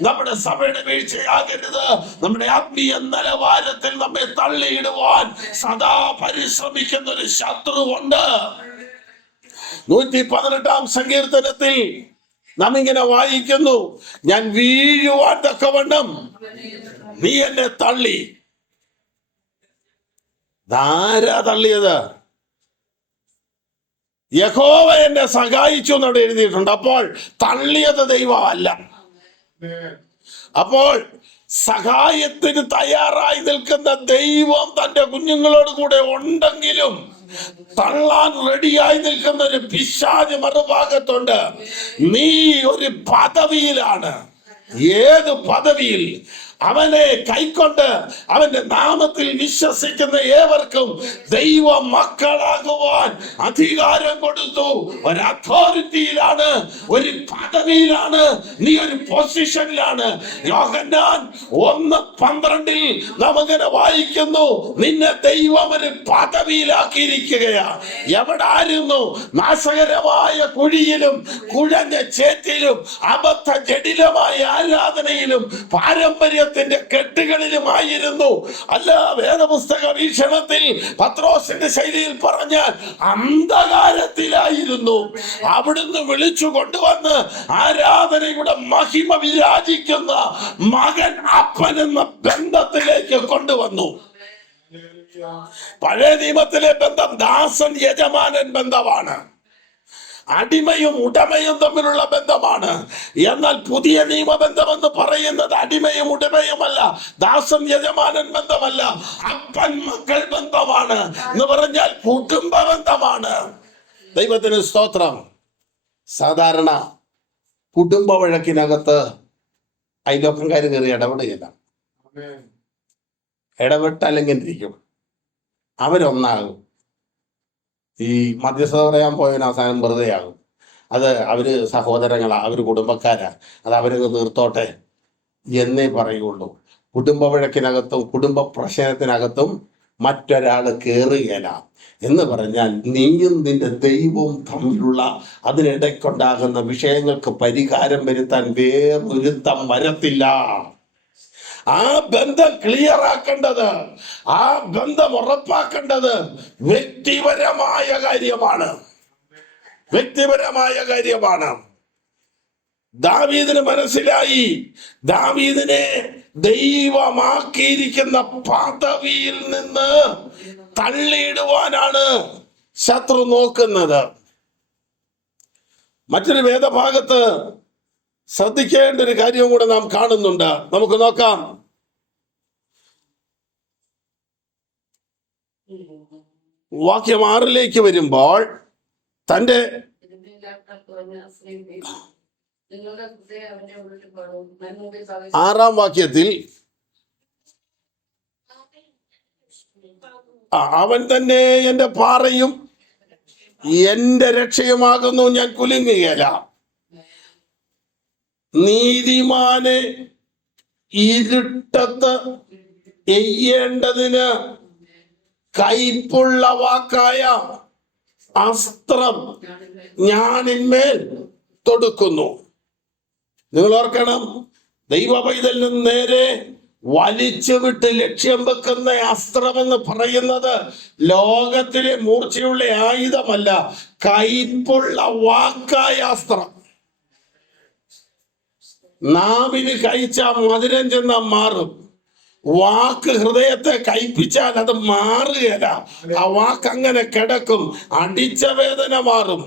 നമ്മുടെ സഭയുടെ വീഴ്ചയാകരുത്. നമ്മുടെ ആത്മീയ നിലവാരത്തിൽ നമ്മെ തള്ളിയിടുവാൻ സദാ പരിശ്രമിക്കുന്ന ഒരു ശത്രുവുണ്ട്. 118-ാം സങ്കീർത്തനത്തിൽ നാം ഇങ്ങനെ വായിക്കുന്നു, ഞാൻ വീഴുവാൻ തക്കവണ്ണം നീ എന്നെ തള്ളി. ധാരാ തള്ളിയത്? യഹോവ എന്നെ സഹായിച്ചു എന്നവിടെ എഴുതിയിട്ടുണ്ട്. അപ്പോൾ തള്ളിയത് ദൈവമല്ല. അപ്പോൾ സഹായത്തിന് തയ്യാറായി നിൽക്കുന്ന ദൈവം തന്റെ കുഞ്ഞുങ്ങളോട് കൂടെ ഉണ്ടെങ്കിലും തള്ളാൻ റെഡിയായി നിൽക്കുന്ന ഒരു പിശാച് മറുഭാഗത്തുണ്ട്. നീ ഒരു പദവിയിലാണ്. ഏത് പദവിയിൽ? അവനെ കൈക്കൊണ്ട് അവന്റെ നാമത്തിൽ വിശ്വസിക്കുന്ന ഏവർക്കും ദൈവ മക്കളാകുവാൻ അധികാരം കൊടുത്തു. ഒരു അതോറിറ്റിയിലാണ്, ഒരു പദവിയിലാണ്, നീ ഒരു പൊസിഷനിലാണ്. യോഹന്നാൻ 1:12 നമുക്കിങ്ങനെ വായിക്കുന്നു, നിന്നെ ദൈവം ഒരു പദവിയിലാക്കിയിരിക്കുകയാ. എവിടെ ആയിരുന്നു? നാശകരമായ കുഴിയിലും കുഴഞ്ഞ ചേറ്റിലും അബദ്ധ ജഡിലമായ ആരാധനയിലും പാരമ്പര്യത്തിന്റെ കെട്ടുകളിലുമായിരുന്നു. അല്ല, വേദപുസ്തക വീക്ഷണത്തിൽ പത്രോസിന്റെ ശൈലിയിൽ പറഞ്ഞാൽ അന്ധകാരത്തിലായിരുന്നു. അവിടുന്ന് വിളിച്ചു കൊണ്ടുവന്ന് ആരാധനയുടെ മഹിമ വിരാജിക്കുന്ന മകൻ അപ്പൻ എന്ന ബന്ധത്തിലേക്ക് കൊണ്ടുവന്നു. പഴയ നിയമത്തിലെ ബന്ധം ദാസൻ യജമാനൻ ബന്ധമാണ്, അടിമയും ഉടമയും തമ്മിലുള്ള ബന്ധമാണ്. എന്നാൽ പുതിയ നിയമബന്ധം എന്ന് പറയുന്നത് അടിമയും ഉടമയുമല്ല, ദാസൻ യജമാനൻ ബന്ധമല്ല, അപ്പൻ മക്കൾ ബന്ധമാണ്. എന്ന് പറഞ്ഞാൽ കുടുംബ ബന്ധമാണ്. ദൈവത്തിന് സ്തോത്രം. സാധാരണ കുടുംബ വഴക്കിനകത്ത് അയൽവക്കംകാർ കയറി ഇടപെടുകയില്ല. ഇടപെട്ടല്ലെങ്കിൽ ഇരിക്കും, അവരൊന്നാകും. ഈ മധ്യസ്ഥത പറയാൻ പോയവന് അവസാനം വെറുതെ ആകും. അത് അവര് സഹോദരങ്ങളാ, അവര് കുടുംബക്കാരാ, അത് അവരങ്ങ് തീർത്തോട്ടെ എന്നേ പറയുള്ളൂ. കുടുംബ വഴക്കിനകത്തും കുടുംബ പ്രശ്നത്തിനകത്തും മറ്റൊരാൾ കയറുകയില്ല. എന്ന് പറഞ്ഞാൽ നീയും നിന്റെ ദൈവവും തമ്മിലുള്ള അതിനിടയ്ക്കുണ്ടാകുന്ന വിഷയങ്ങൾക്ക് പരിഹാരം വരുത്താൻ വേറൊരുത്തം വരത്തില്ല. ആ ബന്ധം ക്ലിയർ ആക്കേണ്ടത്, ആ ബന്ധം ഉറപ്പാക്കേണ്ടത് വ്യക്തിപരമായ കാര്യമാണ്. വ്യക്തിപരമായ കാര്യമാണ്. ദാവീദിന് മനസ്സിലായി, ദാവീദിനെ ദൈവമാക്കിയിരിക്കുന്ന പദവിയിൽ നിന്ന് തള്ളിയിടുവാനാണ് ശത്രു നോക്കുന്നത്. മറ്റൊരു വേദഭാഗത്ത് ശ്രദ്ധിക്കേണ്ട ഒരു കാര്യവും കൂടെ നാം കാണുന്നുണ്ട്. നമുക്ക് നോക്കാം. വാക്യം 6 വരുമ്പോൾ തന്റെ 6 വാക്യത്തിൽ അവൻ തന്നെ എന്റെ പാറയും എന്റെ രക്ഷയുമാകുന്നു, ഞാൻ കുലുങ്ങുകയില്ല. നീതിമാനെ ഇരുട്ടത്ത് എയ്യേണ്ടതിന് കൈപ്പുള്ള വാക്കായ അസ്ത്രം ഞാനിന്മേൽ തൊടുക്കുന്നു. നിങ്ങൾ ഓർക്കണം, ദൈവ പൈതലിന് നേരെ വലിച്ചു വിട്ട് ലക്ഷ്യം വെക്കുന്ന അസ്ത്രമെന്ന് പറയുന്നത് ലോകത്തിലെ മൂർച്ചയുള്ള ആയുധമല്ല, കൈപ്പുള്ള വാക്കായ അസ്ത്രം. നാവിന് കഴിച്ചാൽ മധുരം ചെന്നാൽ മാറും, വാക്ക് ഹൃദയത്തെ കയ്പിച്ചാൽ അത് മാറുകയില്ല. ആ വാക്ക് അങ്ങനെ കിടക്കും, അടിച്ച വേദന മാറും,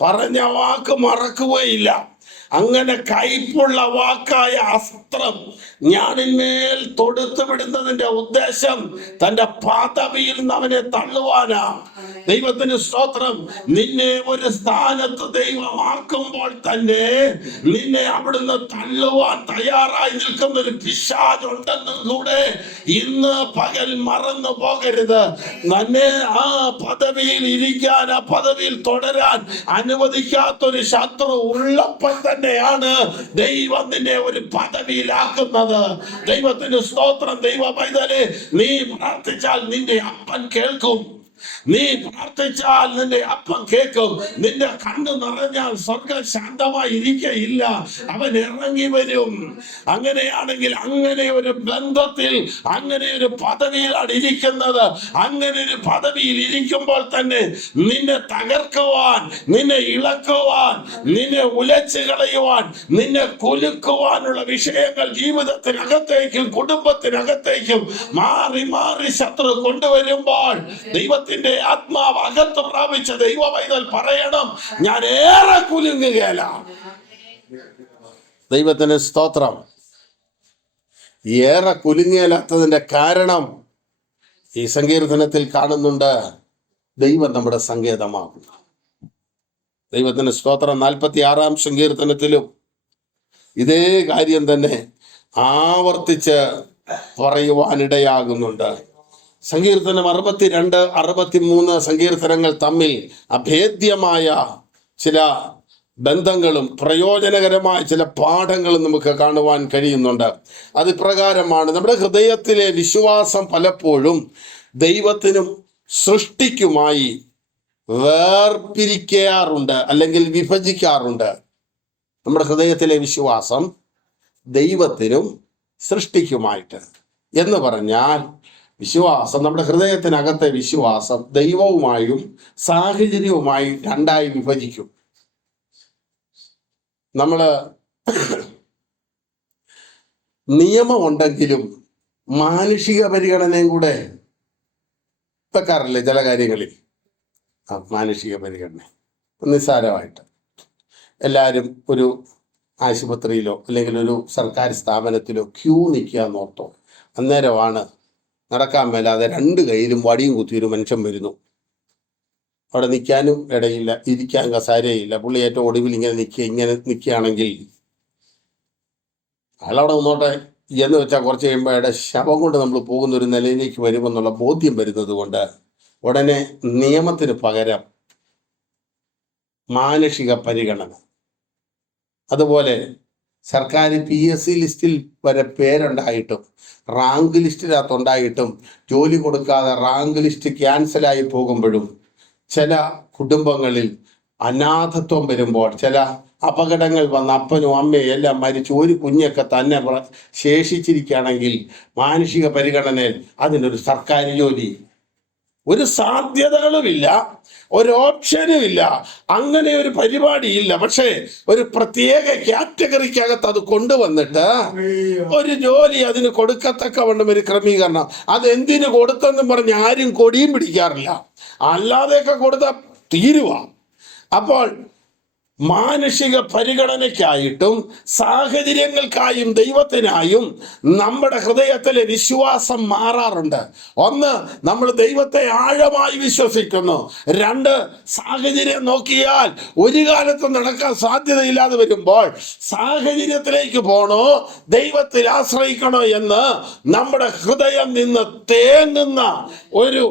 പറഞ്ഞ വാക്ക് മറക്കുകയില്ല. അങ്ങനെ കയ്പുള്ള വാക്കായ അസ്ത്രം ഞാനിന്മേൽ തൊടുത്തു വിടുന്നതിന്റെ ഉദ്ദേശം തന്റെ പദവിയിൽ നിന്ന് അവനെ തള്ളുവാനാ. ദൈവത്തിന് സ്തോത്രം. നിന്നെ ഒരു സ്ഥാനത്ത് ദൈവമാക്കുമ്പോൾ തന്നെ നിന്നെ അവിടുന്ന് തള്ളുവാൻ തയ്യാറായി നിൽക്കുന്ന ഒരു പിശാചുണ്ടെന്നും കൂടെ ഇന്ന് പകൽ മറന്നു പോകരുത്. തന്നെ ആ പദവിയിൽ ഇരിക്കാൻ, ആ പദവിയിൽ തുടരാൻ അനുവദിക്കാത്തൊരു ശത്രു ഉള്ളപ്പോൾ തന്നെയാണ് ദൈവം നിന്നെ ഒരു പദവിയിലാക്കുന്നത്. ദൈവത്തിന് സ്തോത്രം. ദൈവ പൈതലേ, നീ പ്രാർത്ഥിച്ചാൽ നിന്റെ അപ്പൻ കേൾക്കും. നീ പ്രാർത്ഥിച്ചാൽ നിന്റെ അപ്പം കേൾക്കും. നിന്റെ കണ്ണ് നിറഞ്ഞാൽ സ്വർഗം ശാന്തമായി ഇരിക്കയില്ല, അവൻ ഇറങ്ങി വരും. അങ്ങനെയാണെങ്കിൽ അങ്ങനെ ഒരു ബന്ധത്തിൽ, അങ്ങനെ ഒരു പദവിയിലാണ് ഇരിക്കുന്നത്. അങ്ങനെ ഒരു പദവിയിൽ ഇരിക്കുമ്പോൾ തന്നെ നിന്നെ തകർക്കുവാൻ, നിന്നെ ഇളക്കുവാൻ, നിന്നെ ഉലച്ചു കളയുവാൻ, നിന്നെ കുലുക്കുവാനുള്ള വിഷയങ്ങൾ ജീവിതത്തിനകത്തേക്കും കുടുംബത്തിനകത്തേക്കും മാറി മാറി ശത്രു കൊണ്ടുവരുമ്പോൾ ദൈവത്തിന്റെ ആത്മാവ് അകത്ത് പ്രാപിച്ച ദൈവ പൈതൽ പറയണം, ഞാൻ ഏറെ കുലുങ്ങുകയില്ല. ദൈവത്തിന് സ്തോത്രം. ഏറെ കുലുങ്ങിയല്ലാത്തതിന്റെ കാരണം ഈ സങ്കീർത്തനത്തിൽ കാണുന്നുണ്ട്. ദൈവം നമ്മുടെ സങ്കേതമാകും. ദൈവത്തിന് സ്തോത്രം. 46-ാം സങ്കീർത്തനത്തിലും ഇതേ കാര്യം തന്നെ ആവർത്തിച്ച് പറയുവാനിടയാകുന്നുണ്ട്. സങ്കീർത്തനം 62, 63 സങ്കീർത്തനങ്ങൾ തമ്മിൽ അഭേദ്യമായ ചില ബന്ധങ്ങളും പ്രയോജനകരമായ ചില പാഠങ്ങളും നമുക്ക് കാണുവാൻ കഴിയുന്നുണ്ട്. അത് പ്രകാരമാണ് നമ്മുടെ ഹൃദയത്തിലെ വിശ്വാസം പലപ്പോഴും ദൈവത്തിനും സൃഷ്ടിക്കുമായി വേർപിരിക്കാറുണ്ട്, അല്ലെങ്കിൽ വിഭജിക്കാറുണ്ട്. നമ്മുടെ ഹൃദയത്തിലെ വിശ്വാസം ദൈവത്തിനും സൃഷ്ടിക്കുമായിട്ട് എന്ന് പറഞ്ഞാൽ, വിശ്വാസം, നമ്മുടെ ഹൃദയത്തിനകത്തെ വിശ്വാസം ദൈവവുമായും സാഹചര്യവുമായി രണ്ടായി വിഭജിക്കും. നമ്മൾ നിയമമുണ്ടെങ്കിലും മാനുഷിക പരിഗണനയും കൂടെ വെക്കാറില്ലേ ചില കാര്യങ്ങളിൽ? മാനുഷിക പരിഗണന നിസ്സാരമായിട്ട് എല്ലാവരും ഒരു ആശുപത്രിയിലോ അല്ലെങ്കിൽ ഒരു സർക്കാർ സ്ഥാപനത്തിലോ ക്യൂ നിൽക്കുക എന്നോർത്തോ, അന്നേരമാണ് നടക്കാൻ മേലാതെ 2 കൈയിലും വടിയും കുത്തിയൊരു മനുഷ്യൻ വരുന്നു. അവിടെ നിൽക്കാനും ഇടയില്ല, ഇരിക്കാൻ കസാരയില്ല. പുള്ളി ഏറ്റവും ഒടുവിൽ ഇങ്ങനെ നിൽക്കുകയാണെങ്കിൽ അയാളവിടെ നിന്നോട്ടെ എന്ന് വെച്ചാൽ കുറച്ച് കഴിയുമ്പോൾ അയാളുടെ ശവം കൊണ്ട് നമ്മൾ പോകുന്ന ഒരു നിലയിലേക്ക് വരുമെന്നുള്ള ബോധ്യം വരുന്നത് കൊണ്ട് ഉടനെ നിയമത്തിന് പകരം മാനുഷിക പരിഗണന. അതുപോലെ സർക്കാർ PSC ലിസ്റ്റിൽ വരെ പേരുണ്ടായിട്ടും റാങ്ക് ലിസ്റ്റിനകത്തുണ്ടായിട്ടും ജോലി കൊടുക്കാതെ റാങ്ക് ലിസ്റ്റ് ക്യാൻസലായി പോകുമ്പോഴും, ചില കുടുംബങ്ങളിൽ അനാഥത്വം വരുമ്പോൾ, ചില അപകടങ്ങൾ വന്ന അപ്പനും അമ്മയും എല്ലാം മരിച്ചു ഒരു കുഞ്ഞൊക്കെ തന്നെ ശേഷിച്ചിരിക്കുകയാണെങ്കിൽ മാനുഷിക പരിഗണനയിൽ അതിനൊരു സർക്കാർ ജോലി, ഒരു സാധ്യതകളുമില്ല, ഒരു ഓപ്ഷനും ഇല്ല, അങ്ങനെ ഒരു പരിപാടിയില്ല. പക്ഷേ ഒരു പ്രത്യേക കാറ്റഗറിക്കകത്ത് അത് കൊണ്ടുവന്നിട്ട് ഒരു ജോലി അതിന് കൊടുക്കത്തക്കവണ്ണം ഒരു ക്രമീകരണം. അതെന്തിനു കൊടുത്തെന്നും പറഞ്ഞ് ആരും കൊടിയും പിടിക്കാറില്ല, അല്ലാതെയൊക്കെ കൊടുത്ത തീരുവ. അപ്പോൾ മാനുഷിക പരിഗണനയ്ക്കായിട്ടും സാഹചര്യങ്ങൾക്കായും ദൈവത്തിനായും നമ്മുടെ ഹൃദയത്തിലെ വിശ്വാസം മാറാറുണ്ട്. 1, നമ്മൾ ദൈവത്തെ ആഴമായി വിശ്വസിക്കുന്നു. 2, സാഹചര്യം നോക്കിയാൽ ഒരു കാലത്തും നടക്കാൻ സാധ്യതയില്ലാതെ വരുമ്പോൾ സാഹചര്യത്തിലേക്ക് പോണോ ദൈവത്തിൽ ആശ്രയിക്കണോ എന്ന് നമ്മുടെ ഹൃദയം നിന്ന് തേങ്ങുന്ന ഒരു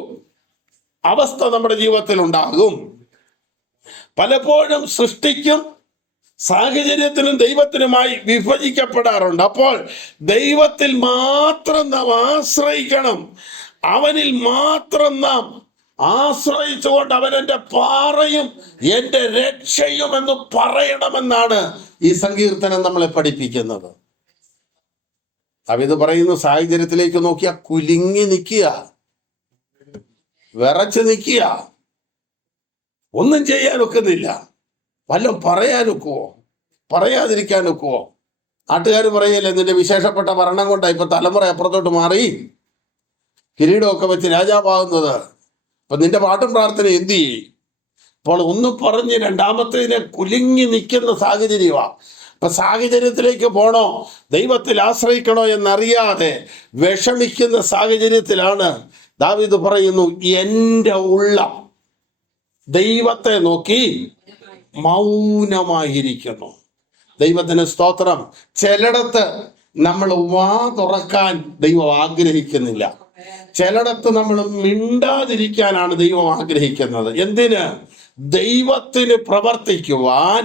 അവസ്ഥ നമ്മുടെ ജീവിതത്തിൽ ഉണ്ടാകും. പലപ്പോഴും സൃഷ്ടിക്കും സാഹചര്യത്തിനും ദൈവത്തിനുമായി വിഭജിക്കപ്പെടാറുണ്ട്. അപ്പോൾ ദൈവത്തിൽ മാത്രം നാം ആശ്രയിക്കണം, അവനിൽ മാത്രം നാം ആശ്രയിച്ചുകൊണ്ട് അവൻ എൻ്റെ പാറയും എൻ്റെ രക്ഷയും എന്ന് പറയണമെന്നാണ് ഈ സങ്കീർത്തനം നമ്മളെ പഠിപ്പിക്കുന്നത്. അവത് പറയുന്നു, സാഹചര്യത്തിലേക്ക് നോക്കിയാൽ കുലുങ്ങി നിൽക്കുക, വിറച്ച് നിൽക്കുക, ഒന്നും ചെയ്യാനൊക്കുന്നില്ല. വല്ലതും പറയാനൊക്കുവോ? പറയാതിരിക്കാനൊക്കുവോ? നാട്ടുകാർ പറയല്ലേ, നിന്റെ വിശേഷപ്പെട്ട ഭരണം കൊണ്ടാണ് ഇപ്പൊ തലമുറ അപ്പുറത്തോട്ട് മാറി കിരീടമൊക്കെ വെച്ച് രാജാവാകുന്നത്. അപ്പൊ നിന്റെ പാട്ടും പ്രാർത്ഥന എന്ത് ചെയ്യും? അപ്പോൾ ഒന്ന് പറഞ്ഞ് രണ്ടാമത്തേതിനെ കുലുങ്ങി നിൽക്കുന്ന സാഹചര്യമാണ്. അപ്പൊ സാഹചര്യത്തിലേക്ക് പോണോ ദൈവത്തിൽ ആശ്രയിക്കണോ എന്നറിയാതെ വിഷമിക്കുന്ന സാഹചര്യത്തിലാണ് ദാവീദ് പറയുന്നു, എൻ്റെ ഉള്ളം ദൈവത്തെ നോക്കി മൗനമായിരിക്കുന്നു. ദൈവത്തിന് സ്തോത്രം. ചിലയിടത്ത് നമ്മൾ വാ തുറക്കാൻ ദൈവം ആഗ്രഹിക്കുന്നില്ല, ചിലയിടത്ത് നമ്മൾ മിണ്ടാതിരിക്കാനാണ് ദൈവം ആഗ്രഹിക്കുന്നത്. എന്തിന്? ദൈവത്തിന് പ്രവർത്തിക്കുവാൻ,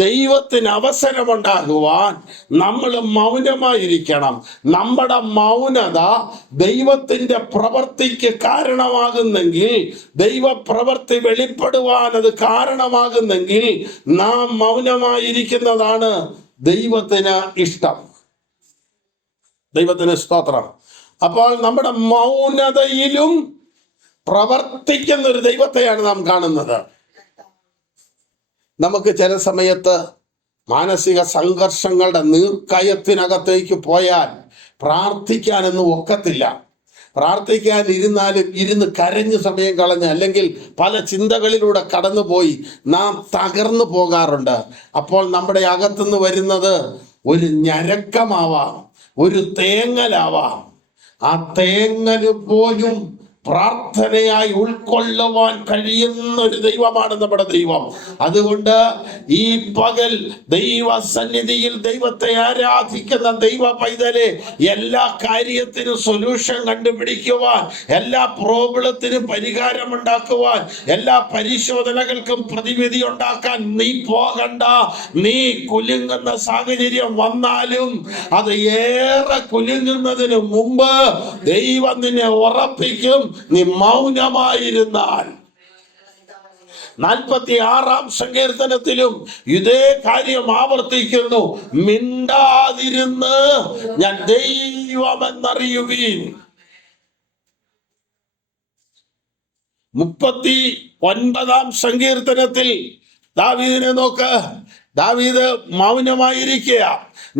ദൈവത്തിന് അവസരമുണ്ടാകുവാൻ നമ്മൾ മൗനമായിരിക്കണം. നമ്മുടെ മൗനത ദൈവത്തിൻ്റെ പ്രവർത്തിക്ക് കാരണമാകുന്നെങ്കിൽ, ദൈവപ്രവർത്തി വെളിപ്പെടുവാൻ അത് കാരണമാകുന്നെങ്കിൽ നാം മൗനമായിരിക്കുന്നതാണ് ദൈവത്തിന് ഇഷ്ടം. ദൈവത്തിന് സ്തോത്രം. അപ്പോൾ നമ്മുടെ മൗനതയിലും പ്രവർത്തിക്കുന്ന ഒരു ദൈവത്തെയാണ് നാം കാണുന്നത്. നമുക്ക് ചില സമയത്ത് മാനസിക സംഘർഷങ്ങളുടെ നീർക്കയത്തിനകത്തേക്ക് പോയാൽ പ്രാർത്ഥിക്കാനൊന്നും ഒക്കത്തില്ല. പ്രാർത്ഥിക്കാൻ ഇരുന്നാലും ഇരുന്ന് കരഞ്ഞ് സമയം കളഞ്ഞ്, അല്ലെങ്കിൽ പല ചിന്തകളിലൂടെ കടന്നുപോയി നാം തകർന്നു പോകാറുണ്ട്. അപ്പോൾ നമ്മുടെ അകത്തുനിന്ന് വരുന്നത് ഒരു ഞരക്കമാവാം, ഒരു തേങ്ങലാവാം. ആ തേങ്ങല് പോലും പ്രാർത്ഥനയായി ഉൾക്കൊള്ളുവാൻ കഴിയുന്ന ഒരു ദൈവമാണ് നമ്മുടെ ദൈവം. അതുകൊണ്ട് ഈ പകൽ ദൈവസന്നിധിയിൽ ദൈവത്തെ ആരാധിക്കുന്ന ദൈവ പൈതലെ, എല്ലാ കാര്യത്തിനും സൊല്യൂഷൻ കണ്ടുപിടിക്കുവാൻ, എല്ലാ പ്രോബ്ലത്തിനും പരിഹാരമുണ്ടാക്കുവാൻ, എല്ലാ പരിശോധനകൾക്കും പ്രതിവിധി ഉണ്ടാക്കാൻ നീ പോകണ്ട. നീ കുലുങ്ങുന്ന സാഹചര്യം വന്നാലും അത് ഏറെ കുലുങ്ങുന്നതിന് മുമ്പ് ദൈവം നിന്നെ ഉറപ്പിക്കും. നീ മൗനമായിരുന്നാൽ. 46-ാം സങ്കീർത്തനത്തിലും ഇതേ കാര്യം ആവർത്തിക്കുന്നു. മിണ്ടാതിരുന്ന് ഞാൻ ദൈവമെന്നറിയുവീൻ. 39-ാം സങ്കീർത്തനത്തിൽ ദാവീദിനെ നോക്ക്. ദാവീദ് മൗനമായിരിക്കുക.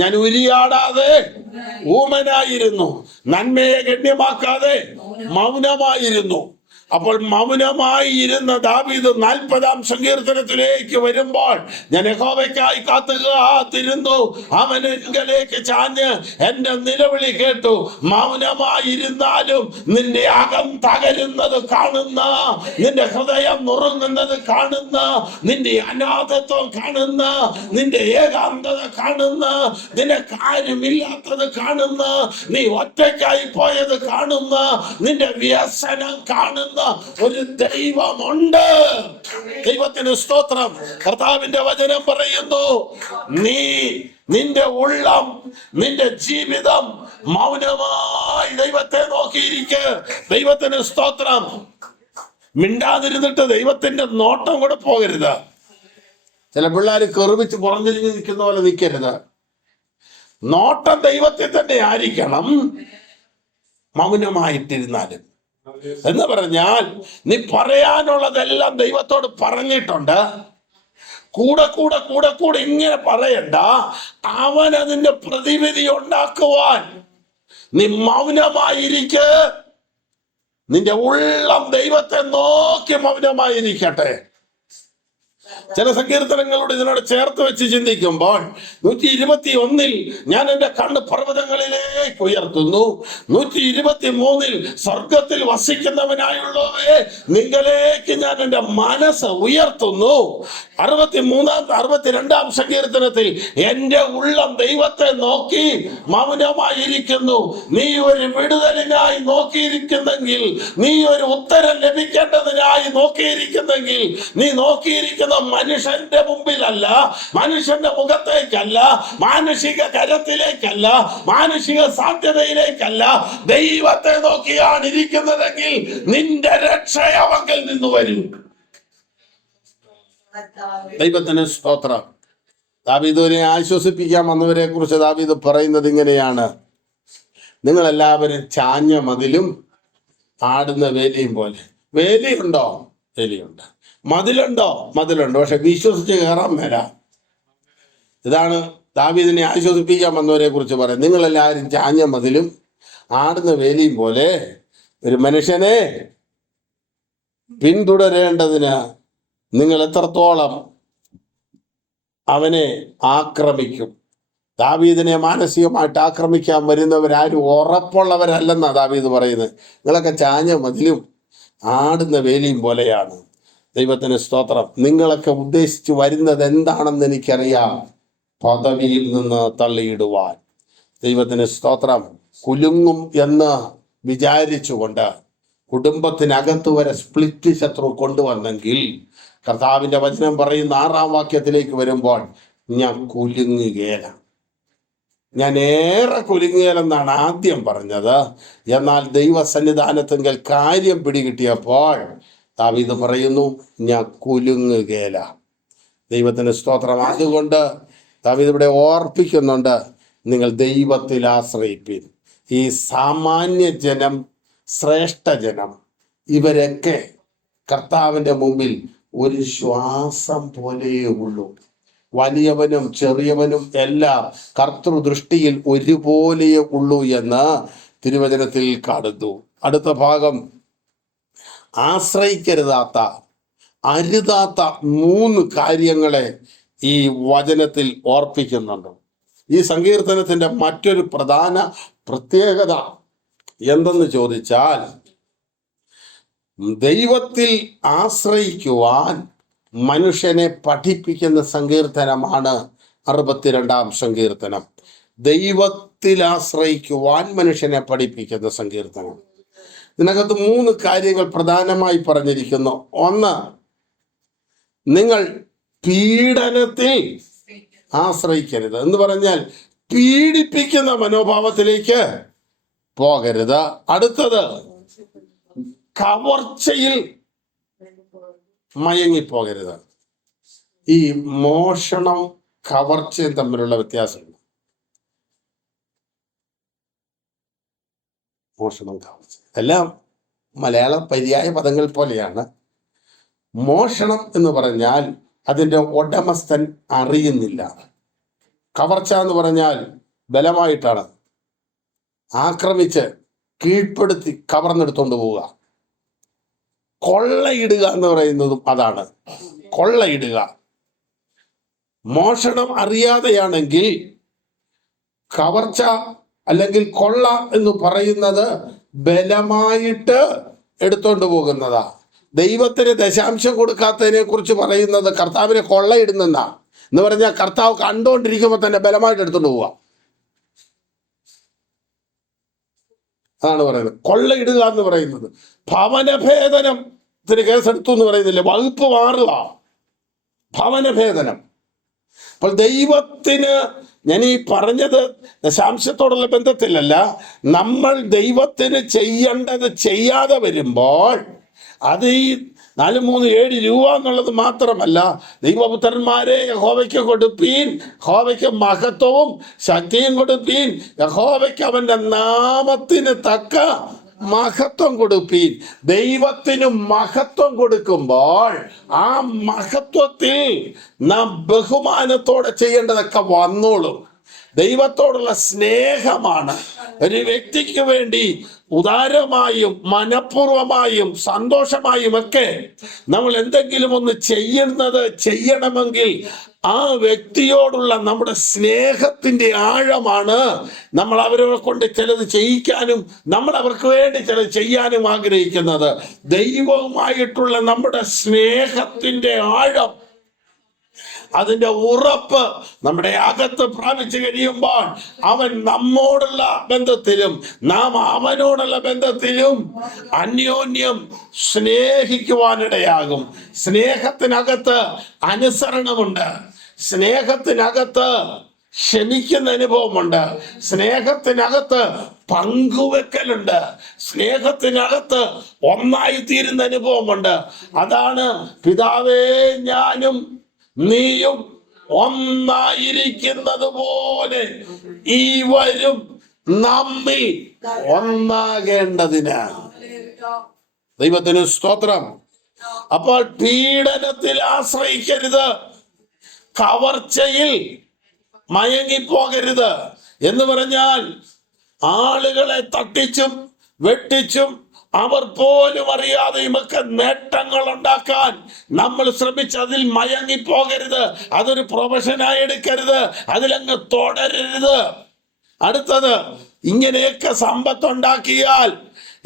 ഞാൻ ഉരിയാടാതെ ഊമനായിരുന്നു, നന്മയെ ഗണ്യമാക്കാതെ മൗനമായിരുന്നു. അപ്പോൾ മൗനമായി ഇരുന്ന ദാവീദ് 40-ാം സങ്കീർത്തനത്തിലേക്ക് വരുമ്പോൾ, ഞാൻ യഹോവയ്ക്കായി കാത്തിരുന്നു, അവൻ എങ്കലേക്ക് ചാഞ്ഞ് എന്റെ നിലവിളി കേട്ടു. മൗനമായിരുന്നാലും നിന്റെ അകം തകരുന്നത് കാണുന്ന, നിന്റെ ഹൃദയം നുറുങ്ങുന്നത് കാണുന്ന, നിന്റെ അനാഥത്വം കാണുന്ന, നിന്റെ ഏകാന്തത കാണുന്ന, നിനക്ക് ആരുമില്ലാത്തത് കാണുന്ന, നീ ഒറ്റയ്ക്കായി പോയത് കാണുന്ന, നിന്റെ വ്യസനം കാണുന്ന ഒരു ദൈവമുണ്ട്. ദൈവത്തിന് സ്തോത്രം. കർത്താവിന്റെ വചനം പറയുന്നു, നിന്റെ ഉള്ളം, നിന്റെ ജീവിതം മൗനമായി ദൈവത്തെ നോക്കിയിരിക്കെ. ദൈവത്തിന് സ്തോത്രം. മിണ്ടാതിരുന്നിട്ട് ദൈവത്തിന്റെ നോട്ടം കൂടെ പോകരുത്. ചില പിള്ളേർ കെറുവിച്ച് പുറംതിരിഞ്ഞ് നിൽക്കുന്ന പോലെ നിൽക്കരുത്. നോട്ടം ദൈവത്തെ തന്നെ ആയിരിക്കണം, മൗനമായിട്ടിരുന്നാലും. എന്ന് പറഞ്ഞാൽ നീ പറയാനുള്ളതെല്ലാം ദൈവത്തോട് പറഞ്ഞിട്ടുണ്ട്. കൂടെ കൂടെ കൂടെ കൂടെ ഇങ്ങനെ പറയണ്ട. അവൻ അതിന്റെ പ്രതിവിധി ഉണ്ടാക്കുവാൻ നീ മൗനമായിരിക്കെ. നിന്റെ ഉള്ളം ദൈവത്തെ നോക്കി മൗനമായിരിക്കട്ടെ. ചില സങ്കീർത്തനങ്ങളോട് ഇതിനോട് ചേർത്ത് വെച്ച് ചിന്തിക്കുമ്പോൾ 121-ൽ ഞാൻ എൻ്റെ കണ്ണ് പർവ്വതങ്ങളിലേക്ക് ഉയർത്തുന്നു. 123-ൽ സ്വർഗത്തിൽ വസിക്കുന്നവനായുള്ളവരെ നിങ്ങളിലേക്ക് ഞാൻ എൻ്റെ മനസ്സ് ഉയർത്തുന്നു. 62-ാം സങ്കീർത്തനത്തിൽ എൻ്റെ ഉള്ളം ദൈവത്തെ നോക്കി മൗനമായിരിക്കുന്നു. നീ ഒരു വിടുതലിനായി നോക്കിയിരിക്കുന്നെങ്കിൽ, നീ ഒരു ഉത്തരം ലഭിക്കേണ്ടതിനായി നോക്കിയിരിക്കുന്നെങ്കിൽ, നീ നോക്കിയിരിക്കുന്ന മനുഷ്യന്റെ മുമ്പിലല്ല, മനുഷ്യന്റെ മുഖത്തേക്കല്ല, മാനുഷിക കരത്തിലേക്കല്ല, മാനുഷിക സാധ്യതയിലേക്കല്ല, ദൈവത്തെ നോക്കിയാണ് ഇരിക്കുന്നതെങ്കിൽ നിന്റെ രക്ഷ അവങ്കിൽ നിന്ന് വരും. ദൈവത്തിന് സ്തോത്രം. ദാവീദിനെ ആശ്വസിപ്പിക്കാൻ വന്നവരെ കുറിച്ച് ദാവീദ് പറയുന്നത് ഇങ്ങനെയാണ്: നിങ്ങളെല്ലാവരും ചാഞ്ഞ മതിലും ആടുന്ന വേലിയും പോലെ. വേലിയുണ്ടോ? വേലിയുണ്ട്. മതിലുണ്ടോ? മതിലുണ്ട്. പക്ഷെ വിശ്വസിച്ച് കയറാൻ മേല. ഇതാണ് ദാവീദിനെ ആശ്വസിപ്പിക്കാൻ വന്നവരെ കുറിച്ച് പറയും. നിങ്ങളെല്ലാവരും ചാഞ്ഞ മതിലും ആടുന്ന വേലിയും പോലെ ഒരു മനുഷ്യനെ പിന്തുടരേണ്ടതിന് നിങ്ങൾ എത്രത്തോളം അവനെ ആക്രമിക്കും. ദാവീദിനെ മാനസികമായിട്ട് ആക്രമിക്കാൻ വരുന്നവരാരും ഉറപ്പുള്ളവരല്ലെന്നാ ദാവീദ് പറയുന്നത്. നിങ്ങളൊക്കെ ചാഞ്ഞ മതിലും ആടുന്ന വേലിയും പോലെയാണ്. ദൈവത്തിന് സ്തോത്രം. നിങ്ങളൊക്കെ ഉദ്ദേശിച്ച് വരുന്നത് എന്താണെന്ന് എനിക്കറിയാം, പദവിയിൽ നിന്ന് തള്ളിയിടുവാൻ. ദൈവത്തിന് സ്തോത്രം. കുലുങ്ങും എന്ന് വിചാരിച്ചുകൊണ്ട് കുടുംബത്തിനകത്ത് വരെ സ്പ്ലിറ്റ് ശത്രു കൊണ്ടുവന്നെങ്കിൽ, കർത്താവിന്റെ വചനം പറയുന്ന 6-ാം വാക്യത്തിലേക്ക് വരുമ്പോൾ, ഞാൻ കുലുങ്ങുകേല, ഞാൻ ഏറെ കുലുങ്ങുകയിലെന്നാണ് ആദ്യം പറഞ്ഞത്. എന്നാൽ ദൈവസന്നിധാനത്തെങ്കിൽ കാര്യം പിടികിട്ടിയപ്പോൾ ദാവീദ് പറയുന്നു, ഞാൻ കുലുങ്ങുകേല. ദൈവത്തിന് സ്തോത്രം. അതുകൊണ്ട് ദാവീദ് ഇവിടെ ഓർപ്പിക്കുന്നുണ്ട്, നിങ്ങൾ ദൈവത്തിൽ ആശ്രയിപ്പിൻ. ഈ സാമാന്യ ജനം, ശ്രേഷ്ഠ ജനം, ഇവരൊക്കെ കർത്താവിൻ്റെ മുമ്പിൽ ഒരു ശ്വാസം പോലെയേ ഉള്ളൂ. വലിയവനും ചെറിയവനും എല്ലാം കർത്തൃദൃഷ്ടിയിൽ ഒരുപോലെയേ ഉള്ളൂ എന്ന് തിരുവചനത്തിൽ കാണുന്നു. അടുത്ത ഭാഗം, ആശ്രയിക്കരുതാത്ത, അരുതാത്ത 3 കാര്യങ്ങളെ ഈ വചനത്തിൽ ഓർപ്പിക്കുന്നുണ്ട്. ഈ സങ്കീർത്തനത്തിന്റെ മറ്റൊരു പ്രധാന പ്രത്യേകത എന്തെന്ന് ചോദിച്ചാൽ, ദൈവത്തിൽ ആശ്രയിക്കുവാൻ മനുഷ്യനെ പഠിപ്പിക്കുന്ന സങ്കീർത്തനമാണ് 62-ാം സങ്കീർത്തനം. ദൈവത്തിൽ ആശ്രയിക്കുവാൻ മനുഷ്യനെ പഠിപ്പിക്കുന്ന സങ്കീർത്തനം. ഇതിനകത്ത് 3 കാര്യങ്ങൾ പ്രധാനമായി പറഞ്ഞിരിക്കുന്നു. ഒന്ന്, നിങ്ങൾ പീഡനത്തിൽ ആശ്രയിക്കരുത് എന്ന് പറഞ്ഞാൽ പീഡിപ്പിക്കുന്ന മനോഭാവത്തിലേക്ക് പോകരുത്. അടുത്തത്, കവർച്ചയിൽ മയങ്ങിപ്പോകരുത്. ഈ മോഷണം കവർച്ചയും തമ്മിലുള്ള വ്യത്യാസമുണ്ട്. മോഷണം കവർച്ച എല്ലാം മലയാള പര്യായ പദങ്ങൾ പോലെയാണ്. മോഷണം എന്ന് പറഞ്ഞാൽ അതിൻ്റെ ഉടമസ്ഥൻ അറിയുന്നില്ല. കവർച്ച എന്ന് പറഞ്ഞാൽ ബലമായിട്ടാണ് ആക്രമിച്ച് കീഴ്പ്പെടുത്തി കവർന്നെടുത്തോണ്ട് പോവുക. കൊള്ളയിടുക എന്ന് പറയുന്നതും അതാണ്, കൊള്ളയിടുക. മോഷണം അറിയാതെയാണെങ്കിൽ കവർച്ച അല്ലെങ്കിൽ കൊള്ള എന്ന് പറയുന്നത് ബലമായിട്ട് എടുത്തോണ്ട് പോകുന്നതാ. ദൈവത്തിന് ദശാംശം കൊടുക്കാത്തതിനെ കുറിച്ച് പറയുന്നത് കർത്താവിനെ കൊള്ളയിടുന്നെന്നാ. എന്ന് പറഞ്ഞാൽ കർത്താവ് കണ്ടുകൊണ്ടിരിക്കുമ്പോൾ തന്നെ ബലമായിട്ട് എടുത്തോണ്ട് പോവുക. അതാണ് പറയുന്നത് കൊള്ളയിടുക എന്ന് പറയുന്നത്. ഭവനഭേദനത്തിന് കേസെടുത്തു എന്ന് പറയുന്നില്ലേ, വകുപ്പ് മാറുക, ഭവനഭേദനം. അപ്പോൾ ദൈവത്തിന്, ഞാൻ ഈ പറഞ്ഞത് ദശാംശത്തോടുള്ള ബന്ധത്തിലല്ല, നമ്മൾ ദൈവത്തിന് ചെയ്യേണ്ടത് ചെയ്യാതെ വരുമ്പോൾ അത് ഈ 4, 3, 7 രൂപ എന്നുള്ളത് മാത്രമല്ല. ദൈവപുത്രന്മാരെ യഹോവയ്ക്ക് കൊടുപ്പീൻ, യഹോവയ്ക്ക് മഹത്വവും ശക്തിയും കൊടുപ്പീൻ, യഹോവയ്ക്ക് അവന്റെ നാമത്തിന് തക്ക മഹത്വം കൊടുപ്പീൻ. ദൈവത്തിന് മഹത്വം കൊടുക്കുമ്പോൾ ആ മഹത്വത്തിൽ നാം ബഹുമാനത്തോടെ ചെയ്യേണ്ടതൊക്കെ വന്നോളും. ദൈവത്തോടുള്ള സ്നേഹമാണ് ഒരു വ്യക്തിക്ക് വേണ്ടി ഉദാരമായും മനഃപൂർവമായും സന്തോഷമായും ഒക്കെ നമ്മൾ എന്തെങ്കിലും ഒന്ന് ചെയ്യണമെങ്കിൽ ആ വ്യക്തിയോടുള്ള നമ്മുടെ സ്നേഹത്തിന്റെ ആഴമാണ് നമ്മൾ അവരെ കൊണ്ട് ചിലത് ചെയ്യിക്കാനും നമ്മൾ അവർക്ക് വേണ്ടി ചിലത് ചെയ്യാനും ആഗ്രഹിക്കുന്നത്. ദൈവവുമായിട്ടുള്ള നമ്മുടെ സ്നേഹത്തിന്റെ ആഴം, അതിന്റെ ഉറപ്പ് നമ്മുടെ അകത്ത് പ്രാപിച്ചു കഴിയുമ്പോൾ അവൻ നമ്മോടുള്ള ബന്ധത്തിലും നാം അവനോടുള്ള ബന്ധത്തിലും അന്യോന്യം സ്നേഹിക്കുവാനിടയാകും. സ്നേഹത്തിനകത്ത് അനുസരണമുണ്ട്, സ്നേഹത്തിനകത്ത് ക്ഷമിക്കുന്ന അനുഭവമുണ്ട്, സ്നേഹത്തിനകത്ത് പങ്കുവെക്കലുണ്ട്, സ്നേഹത്തിനകത്ത് ഒന്നായി തീരുന്ന അനുഭവമുണ്ട്. അതാണ് പിതാവേ ഞാനും നീയും ഒന്നായിരിക്കുന്നത് പോലെ ഇവരും നമ്മിൽ ഒന്നാകേണ്ടതിന്. ദൈവത്തിന് സ്തോത്രം. അപ്പോൾ പീഡനത്തിൽ ആശ്രയിക്കരുത്, കവർച്ചയിൽ മയങ്ങിപ്പോകരുത്. എന്ന് പറഞ്ഞാൽ ആളുകളെ തട്ടിച്ചും വെട്ടിച്ചും അവർ പോലും അറിയാതെയുമൊക്കെ നേട്ടങ്ങൾ ഉണ്ടാക്കാൻ നമ്മൾ ശ്രമിച്ച് അതിൽ മയങ്ങിപ്പോകരുത്. അതൊരു പ്രൊഫഷനായി എടുക്കരുത്, അതിലങ്ങ് തുടരരുത്. അടുത്തത്, ഇങ്ങനെയൊക്കെ സമ്പത്ത് ഉണ്ടാക്കിയാൽ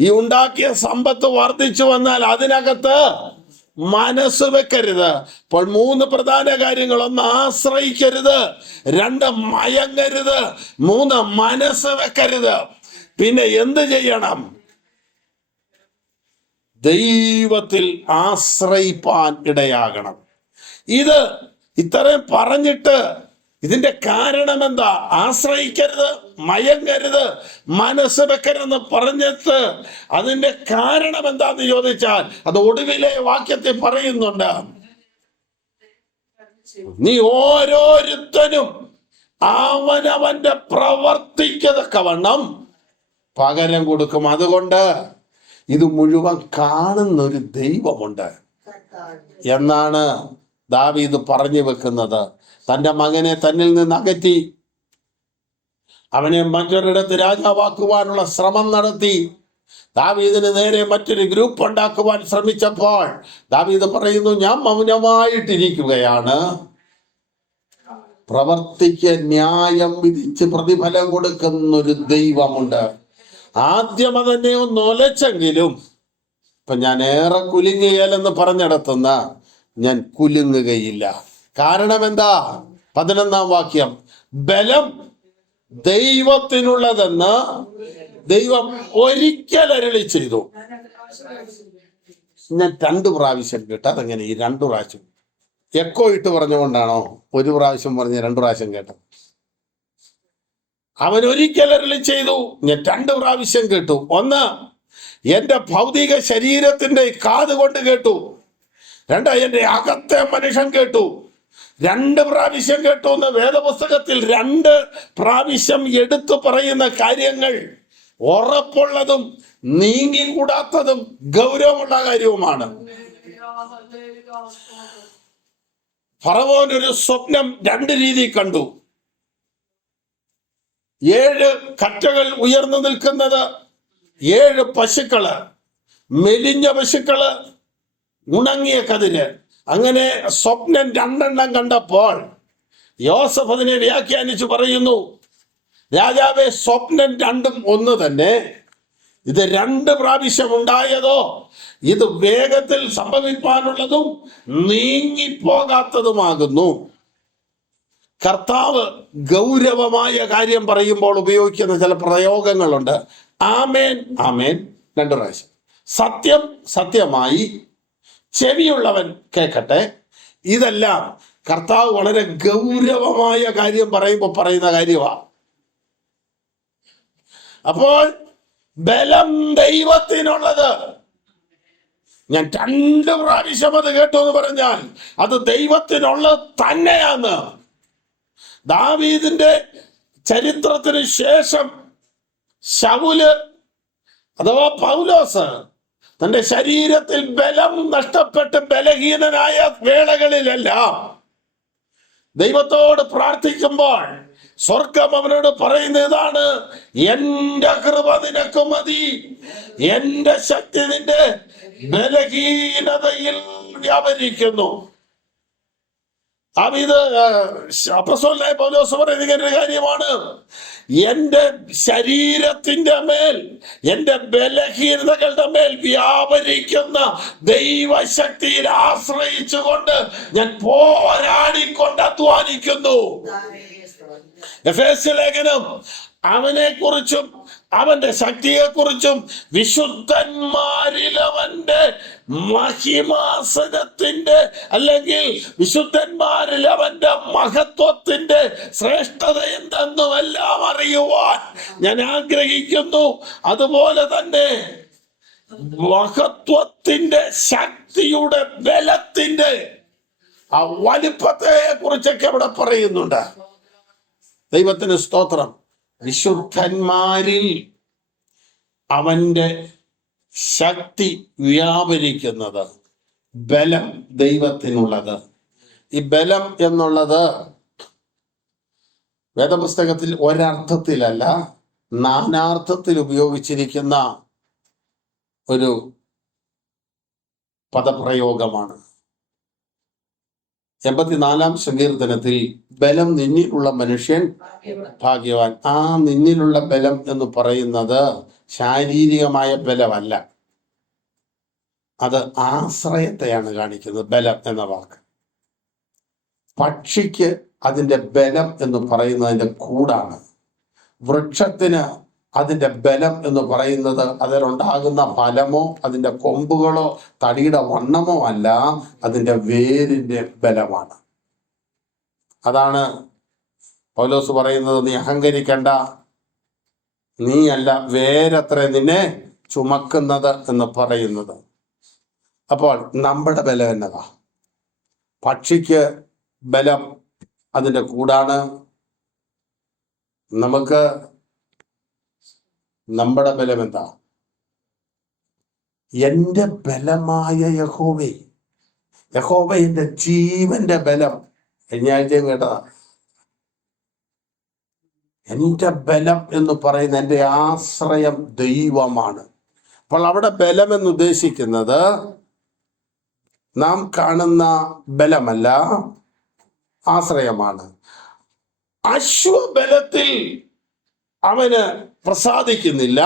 ഈ ഉണ്ടാക്കിയ സമ്പത്ത് വർദ്ധിച്ചു വന്നാൽ അതിനകത്ത് മനസ്സ് വെക്കരുത്. അപ്പോൾ 3 പ്രധാന കാര്യങ്ങൾ: 1, ആശ്രയിക്കരുത്; 2, മയങ്ങരുത്; 3, മനസ്സ് വെക്കരുത്. പിന്നെ എന്ത് ചെയ്യണം? ദൈവത്തിൽ ആശ്രയിപ്പാൻ ഇടയാകണം. ഇത് ഇത്രയും പറഞ്ഞിട്ട് ഇതിന്റെ കാരണം എന്താ? ആശ്രയിക്കരുത്, മയങ്ങരുത്, മനസ്സ് വെക്കരുതെന്ന് പറഞ്ഞിട്ട് അതിന്റെ കാരണം എന്താന്ന് ചോദിച്ചാൽ അത് ഒടുവിലെ വാക്യത്തിൽ പറയുന്നുണ്ട്. നീ ഓരോരുത്തനും അവനവന്റെ പ്രവർത്തിക്കതക്കവണ്ണം പകരം കൊടുക്കും. അതുകൊണ്ട് ഇത് മുഴുവൻ കാണുന്നൊരു ദൈവമുണ്ട് എന്നാണ് ദാവീദ് പറഞ്ഞു വെക്കുന്നത്. തൻ്റെ മകനെ തന്നിൽ നിന്ന് അകറ്റി അവനെ മറ്റൊരിടത്ത് രാജാവാക്കുവാനുള്ള ശ്രമം നടത്തി. ദാവീദിന് നേരെ മറ്റൊരു ഗ്രൂപ്പ് ഉണ്ടാക്കുവാൻ ശ്രമിച്ചപ്പോൾ ദാവീദ് പറയുന്നു, ഞാൻ മൗനമായിട്ടിരിക്കുകയാണ്. പ്രവർത്തിക്ക് ന്യായം വിധിച്ച് പ്രതിഫലം കൊടുക്കുന്നൊരു ദൈവമുണ്ട്. ആദ്യം അതെന്നെ ഒന്ന് ഒലച്ചെങ്കിലും ഇപ്പൊ ഞാൻ ഏറെ കുലുങ്ങിയാലെന്ന് പറഞ്ഞിടത്തുന്ന ഞാൻ കുലുങ്ങുകയില്ല. കാരണം എന്താ? 11-ാം വാക്യം, ബലം ദൈവത്തിനുള്ളതെന്ന് ദൈവം ഒരിക്കൽ അരുളി ചെയ്തു. ഞാൻ 2 പ്രാവശ്യം കേട്ടു. അതെങ്ങനെ ഈ 2 പ്രാവശ്യം? എക്കോ ഇട്ട് പറഞ്ഞുകൊണ്ടാണോ 1 പ്രാവശ്യം പറഞ്ഞ് 2 പ്രാവശ്യം കേട്ടത്? അവൻ ഒരിക്കൽ അരുളി ചെയ്തു, ഞാൻ 2 പ്രാവശ്യം കേട്ടു. ഒന്ന്, എന്റെ ഭൗതിക ശരീരത്തിന്റെ കാത് കൊണ്ട് കേട്ടു. 2, എന്റെ അകത്തെ മനുഷ്യൻ കേട്ടു. 2 പ്രാവശ്യം കേട്ടു എന്ന് വേദപുസ്തകത്തിൽ 2 പ്രാവശ്യം എടുത്തു പറയുന്ന കാര്യങ്ങൾ ഉറപ്പുള്ളതും നീങ്ങിക്കൂടാത്തതും ഗൗരവമുള്ള കാര്യവുമാണ്. ഫറവോൻ ഒരു സ്വപ്നം 2 രീതി കണ്ടു. 7 കറ്റകൾ ഉയർന്നു നിൽക്കുന്നത്, 7 പശുക്കള്, മെലിഞ്ഞ പശുക്കള്, ഉണങ്ങിയ കതിര്. അങ്ങനെ സ്വപ്നം 2 കണ്ടപ്പോൾ യോസഫ് അതിനെ വ്യാഖ്യാനിച്ചു പറയുന്നു, രാജാവേ, സ്വപ്നം 2 ഒന്ന് തന്നെ. ഇത് 2 പ്രാവശ്യം ഉണ്ടായതോ ഇത് വേഗത്തിൽ സംഭവിക്കാനുള്ളതും നീങ്ങിപ്പോകാത്തതുമാകുന്നു. കർത്താവ് ഗൗരവമായ കാര്യം പറയുമ്പോൾ ഉപയോഗിക്കുന്ന ചില പ്രയോഗങ്ങളുണ്ട്. ആമേൻ, ആമേൻ 2 പ്രാവശ്യം. സത്യം, സത്യമായി, ചെവിയുള്ളവൻ കേൾക്കട്ടെ. ഇതെല്ലാം കർത്താവ് വളരെ ഗൗരവമായ കാര്യം പറയുമ്പോൾ പറയുന്ന കാര്യമാണ്. അപ്പോൾ ബലം ദൈവത്തിനുള്ളത്. ഞാൻ 2 പ്രാവശ്യം അത് കേട്ടു എന്ന് പറഞ്ഞാൽ അത് ദൈവത്തിനുള്ളത് തന്നെയാണ്. ദാവീദിന്റെ ചരിത്രത്തിന് ശേഷം ശൗല് അഥവാ പൗലോസ് തന്റെ ശരീരത്തിൽ ബലം നഷ്ടപ്പെട്ട് ബലഹീനനായ വേളകളിലെല്ലാം ദൈവത്തോട് പ്രാർത്ഥിക്കുമ്പോൾ സ്വർഗം അവനോട് പറയുന്ന ഇതാണ്, എന്റെ കൃപ നിനക്ക് മതി, എന്റെ ശക്തി നിന്റെ ബലഹീനതയിൽ വ്യാപരിക്കുന്നു. ഇത് അപ്പോസ്തലനായ പൗലോസ് പറയുന്ന ഇങ്ങനെ കാര്യമാണ്, എന്റെ ശരീരത്തിന്റെ മേൽ, എന്റെ ബലഹീനതകളുടെ മേൽ വ്യാപരിക്കുന്ന ദൈവശക്തിയിൽ ആശ്രയിച്ചുകൊണ്ട് ഞാൻ പോരാടിക്കൊണ്ട് അധ്വാനിക്കുന്നു. എഫേസ്യ ലേഖനം അവനെ കുറിച്ചും അവന്റെ ശക്തിയെ കുറിച്ചും വിശുദ്ധന്മാരിൽ അവന്റെ മഹിമാസനത്തിന്റെ അല്ലെങ്കിൽ വിശുദ്ധന്മാരിൽ അവന്റെ മഹത്വത്തിന്റെ ശ്രേഷ്ഠത എന്തെന്നും എല്ലാം അറിയുവാൻ ഞാൻ ആഗ്രഹിക്കുന്നു. അതുപോലെ തന്നെ മഹത്വത്തിന്റെ, ശക്തിയുടെ, ബലത്തിന്റെ ആ വലിപ്പത്തെ കുറിച്ചൊക്കെ അവിടെ പറയുന്നുണ്ട്. ദൈവത്തിന് സ്തോത്രം. വിശുദ്ധന്മാരിൽ അവന്റെ ശക്തി വ്യാപരിക്കുന്നത്, ബലം ദൈവത്തിനുള്ളത്. ഈ ബലം എന്നുള്ളത് വേദപുസ്തകത്തിൽ ഒരർത്ഥത്തിലല്ല, നാനാർത്ഥത്തിൽ ഉപയോഗിച്ചിരിക്കുന്ന ഒരു പദപ്രയോഗമാണ്. 84-ാം സങ്കീർത്തനത്തിൽ ബലം നിന്നിലുള്ള മനുഷ്യൻ ഭാഗ്യവാൻ. ആ നിന്നിലുള്ള ബലം എന്ന് പറയുന്നത് ശാരീരികമായ ബലമല്ല, അത് ആശ്രയത്തെയാണ് കാണിക്കുന്നത്. ബലം എന്ന വാക്ക് പക്ഷിക്ക് അതിൻ്റെ ബലം എന്ന് പറയുന്നതിൻ്റെ കൂടാണ്. വൃക്ഷത്തിന് അതിൻ്റെ ബലം എന്ന് പറയുന്നത് അതിലുണ്ടാകുന്ന ഫലമോ അതിൻ്റെ കൊമ്പുകളോ തടിയുടെ വണ്ണമോ അല്ല, അതിൻ്റെ വേരിൻ്റെ ബലമാണ്. അതാണ് പൗലോസ് പറയുന്നത്, നീ അഹങ്കരിക്കണ്ട, നീയല്ല വേരത്ര നിന്നെ ചുമക്കുന്നത് എന്ന് പറയുന്നത്. അപ്പോൾ നമ്മുടെ ബലം എന്നതാ? പക്ഷിക്ക് ബലം അതിൻ്റെ കൂടാണ്. നമുക്ക് നമ്മുടെ ബലം എന്താ? എൻ്റെ ബലമായ യഹോവേ, യഹോവ എൻ്റെ ജീവന്റെ ബലം. കഴിഞ്ഞ ആഴ്ചയും കേട്ടതാ. എൻ്റെ ബലം എന്ന് പറയുന്ന എൻ്റെ ആശ്രയം ദൈവമാണ്. അപ്പോൾ അവിടെ ബലം എന്ന് ഉദ്ദേശിക്കുന്നത് നാം കാണുന്ന ബലമല്ല, ആശ്രയമാണ്. അശ്വബലത്തിൽ അവന് പ്രസാദിക്കുന്നില്ല,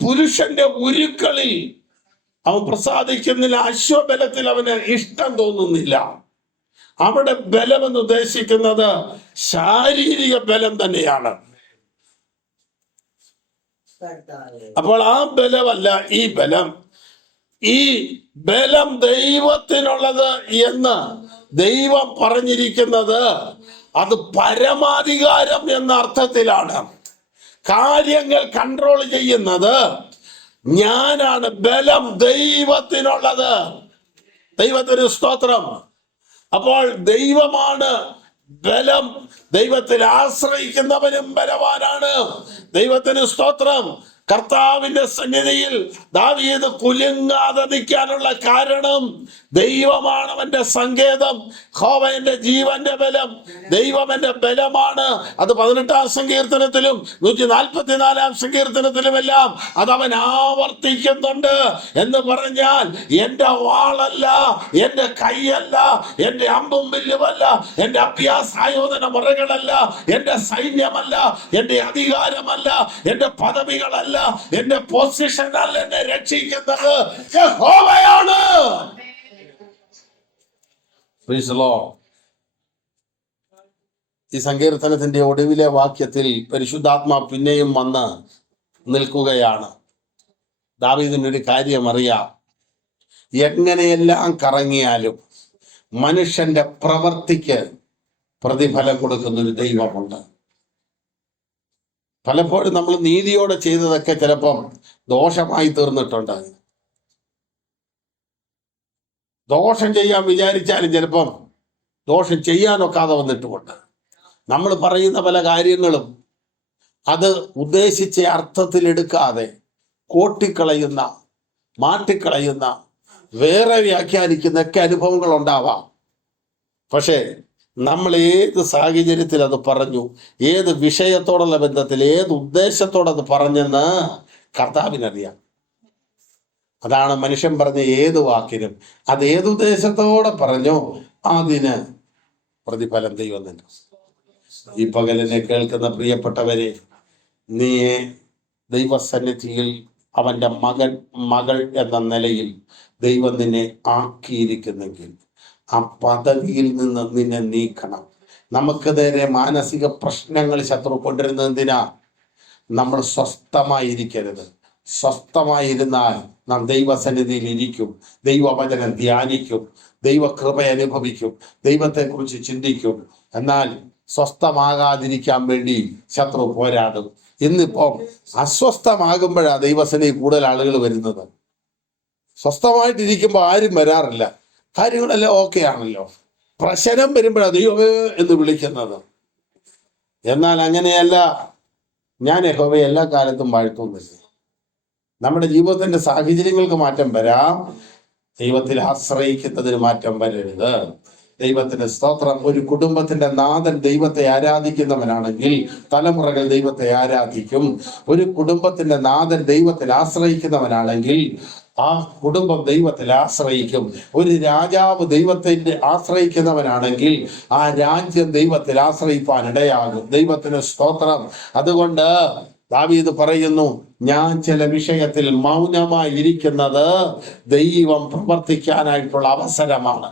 പുരുഷന്റെ ഉരുക്കളിൽ അവൻ പ്രസാദിക്കുന്നില്ല. അശ്വബലത്തിൽ അവന് ഇഷ്ടം തോന്നുന്നില്ല. അവിടെ ബലം എന്ന് ഉദ്ദേശിക്കുന്നത് ശാരീരിക ബലം തന്നെയാണ്. അപ്പോൾ ആ ബലമല്ല ഈ ബലം. ഈ ബലം ദൈവത്തിനുള്ളത് എന്ന് ദൈവം പറഞ്ഞിരിക്കുന്നത് അത് പരമാധികാരം എന്ന അർത്ഥത്തിലാണ്. കാര്യങ്ങൾ കൺട്രോൾ ചെയ്യുന്നത് ഞാനാണ്. ബലം ദൈവത്തിനുള്ളത്. ദൈവത്തിന് സ്തോത്രം. അപ്പോൾ ദൈവമാണ് ബലം. ദൈവത്തിൽ ആശ്രയിക്കുന്നവനും ബലവാനാണ്. ദൈവത്തിന് സ്തോത്രം. കർത്താവിന്റെ സന്നിധിയിൽ ദാവീദ് കുലുങ്ങാതെ നിൽക്കാനുള്ള കാരണം ദൈവമാണ് അവന്റെ സങ്കേതം. യഹോവ എന്റെ ജീവന്റെ ബലം. ദൈവം എന്റെ ബലമാണ്. അത് 18-ാം സങ്കീർത്തനത്തിലും 144-ാം സങ്കീർത്തനത്തിലുമെല്ലാം അതവൻ ആവർത്തിക്കുന്നുണ്ട്. എന്ന് പറഞ്ഞാൽ എന്റെ വാളല്ല, എന്റെ കൈയല്ല, എന്റെ അമ്പും വില്ലുമല്ല, എന്റെ അഭ്യാസായോധന മുറകളല്ല, എന്റെ സൈന്യമല്ല, എന്റെ അധികാരമല്ല, എന്റെ പദവികളല്ല, എന്റെ പൊസിഷൻ അല്ല എന്നെ രക്ഷിക്കുന്നത് യഹോവയാണ്. ഈ സങ്കീർത്തനത്തിന്റെ ഒടുവിലെ വാക്യത്തിൽ പരിശുദ്ധാത്മാ പിന്നെയും വന്ന് നിൽക്കുകയാണ്. ദാവീദിനൊരു കാര്യം അറിയാം. എങ്ങനെയെല്ലാം കറങ്ങിയാലും മനുഷ്യന്റെ പ്രവൃത്തിക്ക് പ്രതിഫലം കൊടുക്കുന്നൊരു ദൈവമുണ്ട്. പലപ്പോഴും നമ്മൾ നീതിയോടെ ചെയ്തതൊക്കെ ചിലപ്പം ദോഷമായി തീർന്നിട്ടുണ്ട്. ദോഷം ചെയ്യാൻ വിചാരിച്ചാലും ചിലപ്പം ദോഷം ചെയ്യാനൊക്കാതെ വന്നിട്ടുമുണ്ട്. നമ്മൾ പറയുന്ന പല കാര്യങ്ങളും അത് ഉദ്ദേശിച്ച അർത്ഥത്തിലെടുക്കാതെ കോട്ടിക്കളയുന്ന, മാറ്റിക്കളയുന്ന, വേറെ വ്യാഖ്യാനിക്കുന്നൊക്കെ അനുഭവങ്ങൾ ഉണ്ടാവാം. പക്ഷേ നമ്മൾ ഏത് സാഹചര്യത്തിൽ അത് പറഞ്ഞു, ഏത് വിഷയത്തോടുള്ള ബന്ധത്തിൽ, ഏത് ഉദ്ദേശത്തോടെ അത് പറഞ്ഞെന്ന് കർത്താവിനറിയാം. അതാണ് മനുഷ്യൻ പറഞ്ഞ ഏത് വാക്കിനും അത് ഏത് ഉദ്ദേശത്തോടെ പറഞ്ഞോ അതിന് പ്രതിഫലം ദൈവം തന്നെ. ഈ പകലിനെ കേൾക്കുന്ന പ്രിയപ്പെട്ടവരെ, നീ ദൈവസന്നിധിയിൽ അവന്റെ മകൻ, മകൾ എന്ന നിലയിൽ ദൈവം നിന്നെ ആക്കിയിരിക്കുന്നെങ്കിൽ ആ പദവിയിൽ നിന്ന് നിന്നെ നീക്കണം. നമുക്ക് നേരെ മാനസിക പ്രശ്നങ്ങൾ ശത്രു കൊണ്ടിരുന്നത് എന്തിനാ? നമ്മൾ സ്വസ്ഥമായിരിക്കരുത്. സ്വസ്ഥമായിരുന്നാൽ നാം ദൈവസന്നിധിയിൽ ഇരിക്കും, ദൈവവചനം ധ്യാനിക്കും, ദൈവകൃപ അനുഭവിക്കും, ദൈവത്തെക്കുറിച്ച് ചിന്തിക്കും. എന്നാൽ സ്വസ്ഥമാകാതിരിക്കാൻ വേണ്ടി ശത്രു പോരാടും. ഇന്നിപ്പം അസ്വസ്ഥമാകുമ്പോഴാണ് ദൈവസന്നിധി കൂടുതൽ ആളുകൾ വരുന്നത്. സ്വസ്ഥമായിട്ടിരിക്കുമ്പോൾ ആരും വരാറില്ല. കാര്യങ്ങളെല്ലാം ഓക്കെ ആണല്ലോ. പ്രശ്നം വരുമ്പോഴാണ് ദൈവമേ എന്ന് വിളിക്കുന്നത്. എന്നാൽ അങ്ങനെയല്ല. ഞാൻ യഹോവയെ എല്ലാ കാലത്തും വാഴ്ത്തുന്നില്ല. നമ്മുടെ ജീവിതത്തിന്റെ സാഹചര്യങ്ങൾക്ക് മാറ്റം വരാം, ദൈവത്തിൽ ആശ്രയിക്കുന്നതിന് മാറ്റം വരരുത്. ദൈവത്തിന് സ്തോത്രം. ഒരു കുടുംബത്തിന്റെ നാഥൻ ദൈവത്തെ ആരാധിക്കുന്നവനാണെങ്കിൽ തലമുറകൾ ദൈവത്തെ ആരാധിക്കും. ഒരു കുടുംബത്തിന്റെ നാഥൻ ദൈവത്തിൽ ആശ്രയിക്കുന്നവനാണെങ്കിൽ ആ കുടുംബം ദൈവത്തിൽ ആശ്രയിക്കും. ഒരു രാജാവ് ദൈവത്തിന്റെ ആശ്രയിക്കുന്നവനാണെങ്കിൽ ആ രാജ്യം ദൈവത്തിൽ ആശ്രയിപ്പാൻ ഇടയാകും. ദൈവത്തിന് സ്തോത്രം. അതുകൊണ്ട് ദാവീദ് പറയുന്നു, ഞാൻ ചില വിഷയത്തിൽ മൗനമായി ഇരിക്കുന്നത് ദൈവം പ്രവർത്തിക്കാനായിട്ടുള്ള അവസരമാണ്.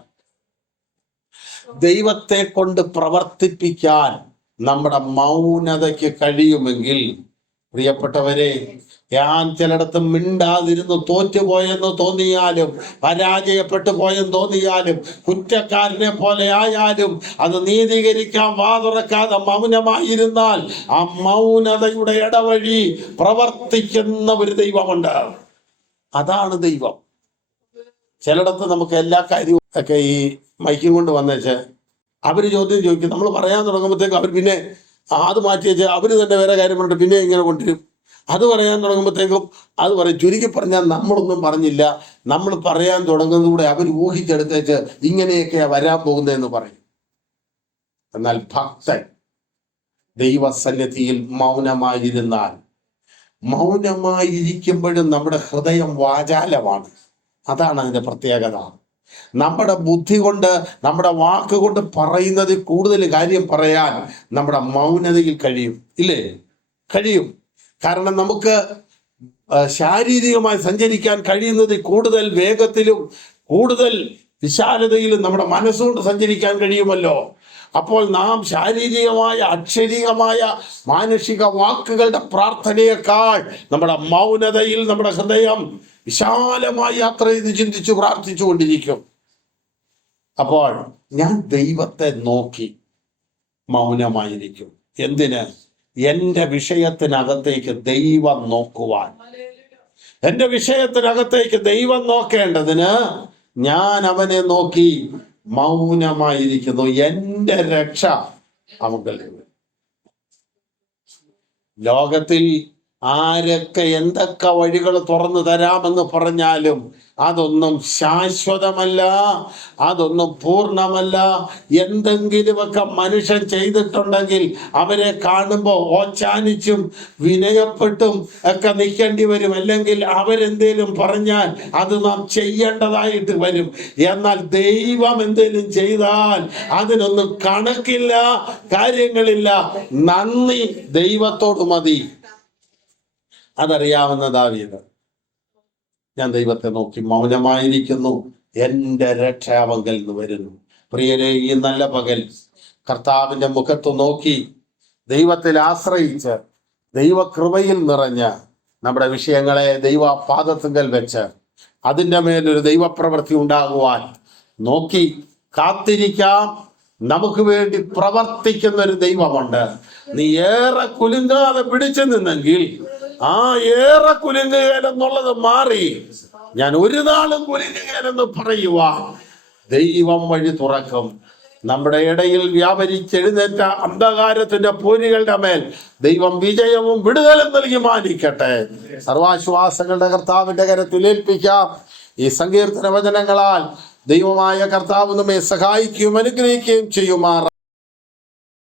ദൈവത്തെ കൊണ്ട് പ്രവർത്തിപ്പിക്കാൻ നമ്മുടെ മൗനതയ്ക്ക് കഴിയുമെങ്കിൽ, പ്രിയപ്പെട്ടവരെ, ഞാൻ ചിലയിടത്ത് മിണ്ടാതിരുന്ന് തോറ്റുപോയെന്ന് തോന്നിയാലും, പരാജയപ്പെട്ടു പോയെന്ന് തോന്നിയാലും, കുറ്റക്കാരനെ പോലെ ആയാലും അത് നീതീകരിക്കാൻ വാതുറക്കാതെ മൗനമായിരുന്നാൽ ആ മൗനതയുടെ ഇടവഴി പ്രവർത്തിക്കുന്ന ഒരു ദൈവമുണ്ട്. അതാണ് ദൈവം. ചിലയിടത്ത് നമുക്ക് എല്ലാ കാര്യവും ഒക്കെ ഈ മൈക്കും കൊണ്ട് വന്നേച്ച് അവര് ചോദ്യം ചോദിക്കും. നമ്മൾ പറയാൻ തുടങ്ങുമ്പോഴത്തേക്ക് അവർ പിന്നെ അത് മാറ്റി വെച്ച് അവര് തന്നെ വേറെ കാര്യം പറഞ്ഞിട്ട് പിന്നെ ഇങ്ങനെ കൊണ്ടുവരും. അത് പറയാൻ തുടങ്ങുമ്പോഴത്തേക്കും അത് പറയും. ചുരുക്കി പറഞ്ഞാൽ നമ്മളൊന്നും പറഞ്ഞില്ല, നമ്മൾ പറയാൻ തുടങ്ങുന്നതൂടെ അവർ ഊഹിച്ചെടുത്തേച്ച് ഇങ്ങനെയൊക്കെയാ വരാൻ പോകുന്നതെന്ന് പറയും. എന്നാൽ ഭക്തൻ ദൈവസന്നിധിയിൽ മൗനമായിരുന്നാൽ, മൗനമായിരിക്കുമ്പോഴും നമ്മുടെ ഹൃദയം വാചാലമാണ്. അതാണ് അതിന്റെ പ്രത്യേകത. നമ്മുടെ ബുദ്ധി കൊണ്ട്, നമ്മുടെ വാക്കുകൊണ്ട് പറയുന്നതിൽ കൂടുതൽ കാര്യം പറയാൻ നമ്മുടെ മൗനതയിൽ കഴിയും. ഇല്ലേ? കഴിയും. കാരണം നമുക്ക് ശാരീരികമായി സഞ്ചരിക്കാൻ കഴിയുന്നത് കൂടുതൽ വേഗത്തിലും കൂടുതൽ വിശാലതയിലും നമ്മുടെ മനസ്സുകൊണ്ട് സഞ്ചരിക്കാൻ കഴിയുമല്ലോ. അപ്പോൾ നാം ശാരീരികമായ അക്ഷരീകമായ മാനുഷിക വാക്കുകളുടെ പ്രാർത്ഥനയേക്കാൾ നമ്മുടെ മൗനതയിൽ നമ്മുടെ ഹൃദയം വിശാലമായി യാത്ര ചെയ്ത് ചിന്തിച്ചു പ്രാർത്ഥിച്ചു കൊണ്ടിരിക്കും. അപ്പോൾ ഞാൻ ദൈവത്തെ നോക്കി മൗനമായിരിക്കും. എന്തിന്? എൻ്റെ വിഷയത്തിനകത്തേക്ക് ദൈവം നോക്കുവാൻ. എൻ്റെ വിഷയത്തിനകത്തേക്ക് ദൈവം നോക്കേണ്ടതിന് ഞാൻ അവനെ നോക്കി മൗനമായിരിക്കുന്നു. എൻ്റെ രക്ഷ അവങ്കൽ. ലോകത്തിൽ ആരൊക്കെ എന്തൊക്കെ വഴികൾ തുറന്നു തരാമെന്ന് പറഞ്ഞാലും അതൊന്നും ശാശ്വതമല്ല, അതൊന്നും പൂർണ്ണമല്ല. എന്തെങ്കിലുമൊക്കെ മനുഷ്യൻ ചെയ്തിട്ടുണ്ടെങ്കിൽ അവരെ കാണുമ്പോൾ ഓച്ചാനിച്ചും വിനയപ്പെട്ടും ഒക്കെ നിൽക്കേണ്ടി വരും. അല്ലെങ്കിൽ അവരെന്തേലും പറഞ്ഞാൽ അത് നാം ചെയ്യേണ്ടതായിട്ട് വരും. എന്നാൽ ദൈവം എന്തേലും ചെയ്താൽ അതിനൊന്നും കണക്കില്ല, കാര്യങ്ങളില്ല. നന്ദി ദൈവത്തോട് മതി. അതറിയാവുന്ന ദാവീദ്, ഞാൻ ദൈവത്തെ നോക്കി മൗനമായിരിക്കുന്നു, എൻ്റെ രക്ഷ അവങ്കൽ നിന്ന് വരുന്നു. പ്രിയരെ, ഈ നല്ല പകൽ കർത്താവിൻ്റെ മുഖത്ത് നോക്കി ദൈവത്തിൽ ആശ്രയിച്ച് ദൈവകൃപയിൽ നിറഞ്ഞ് നമ്മുടെ വിഷയങ്ങളെ ദൈവ പാദത്തിങ്കൽ വെച്ച് അതിൻ്റെ മേലൊരു ദൈവപ്രവൃത്തി ഉണ്ടാകുവാൻ നോക്കി കാത്തിരിക്കാം. നമുക്ക് വേണ്ടി പ്രവർത്തിക്കുന്ന ഒരു ദൈവമുണ്ട്. നീ ഏറെ കുലുങ്ങാതെ പിടിച്ചു നിന്നെങ്കിൽ ആ ഏറെ കുലുങ്ങുകയെന്നുള്ളത് മാറി ഞാൻ ഒരു നാളും കുലുങ്ങുകയെന്ന് പറയുവാൻ ദൈവം വഴി തുറക്കും. നമ്മുടെ ഇടയിൽ വ്യാപരിച്ചെഴുന്നേറ്റ അന്ധകാരത്തിന്റെ പൂരികളുടെ മേൽ ദൈവം വിജയവും വിടുതലും നൽകി മാനിക്കട്ടെ. സർവാശ്വാസങ്ങളുടെ കർത്താവിന്റെ കരത്തിൽ ഏൽപ്പിക്കാം. ഈ സങ്കീർത്തന വചനങ്ങളാൽ ദൈവമായ കർത്താവ് നമ്മെ സഹായിക്കുകയും അനുഗ്രഹിക്കുകയും ചെയ്യുമാറാം.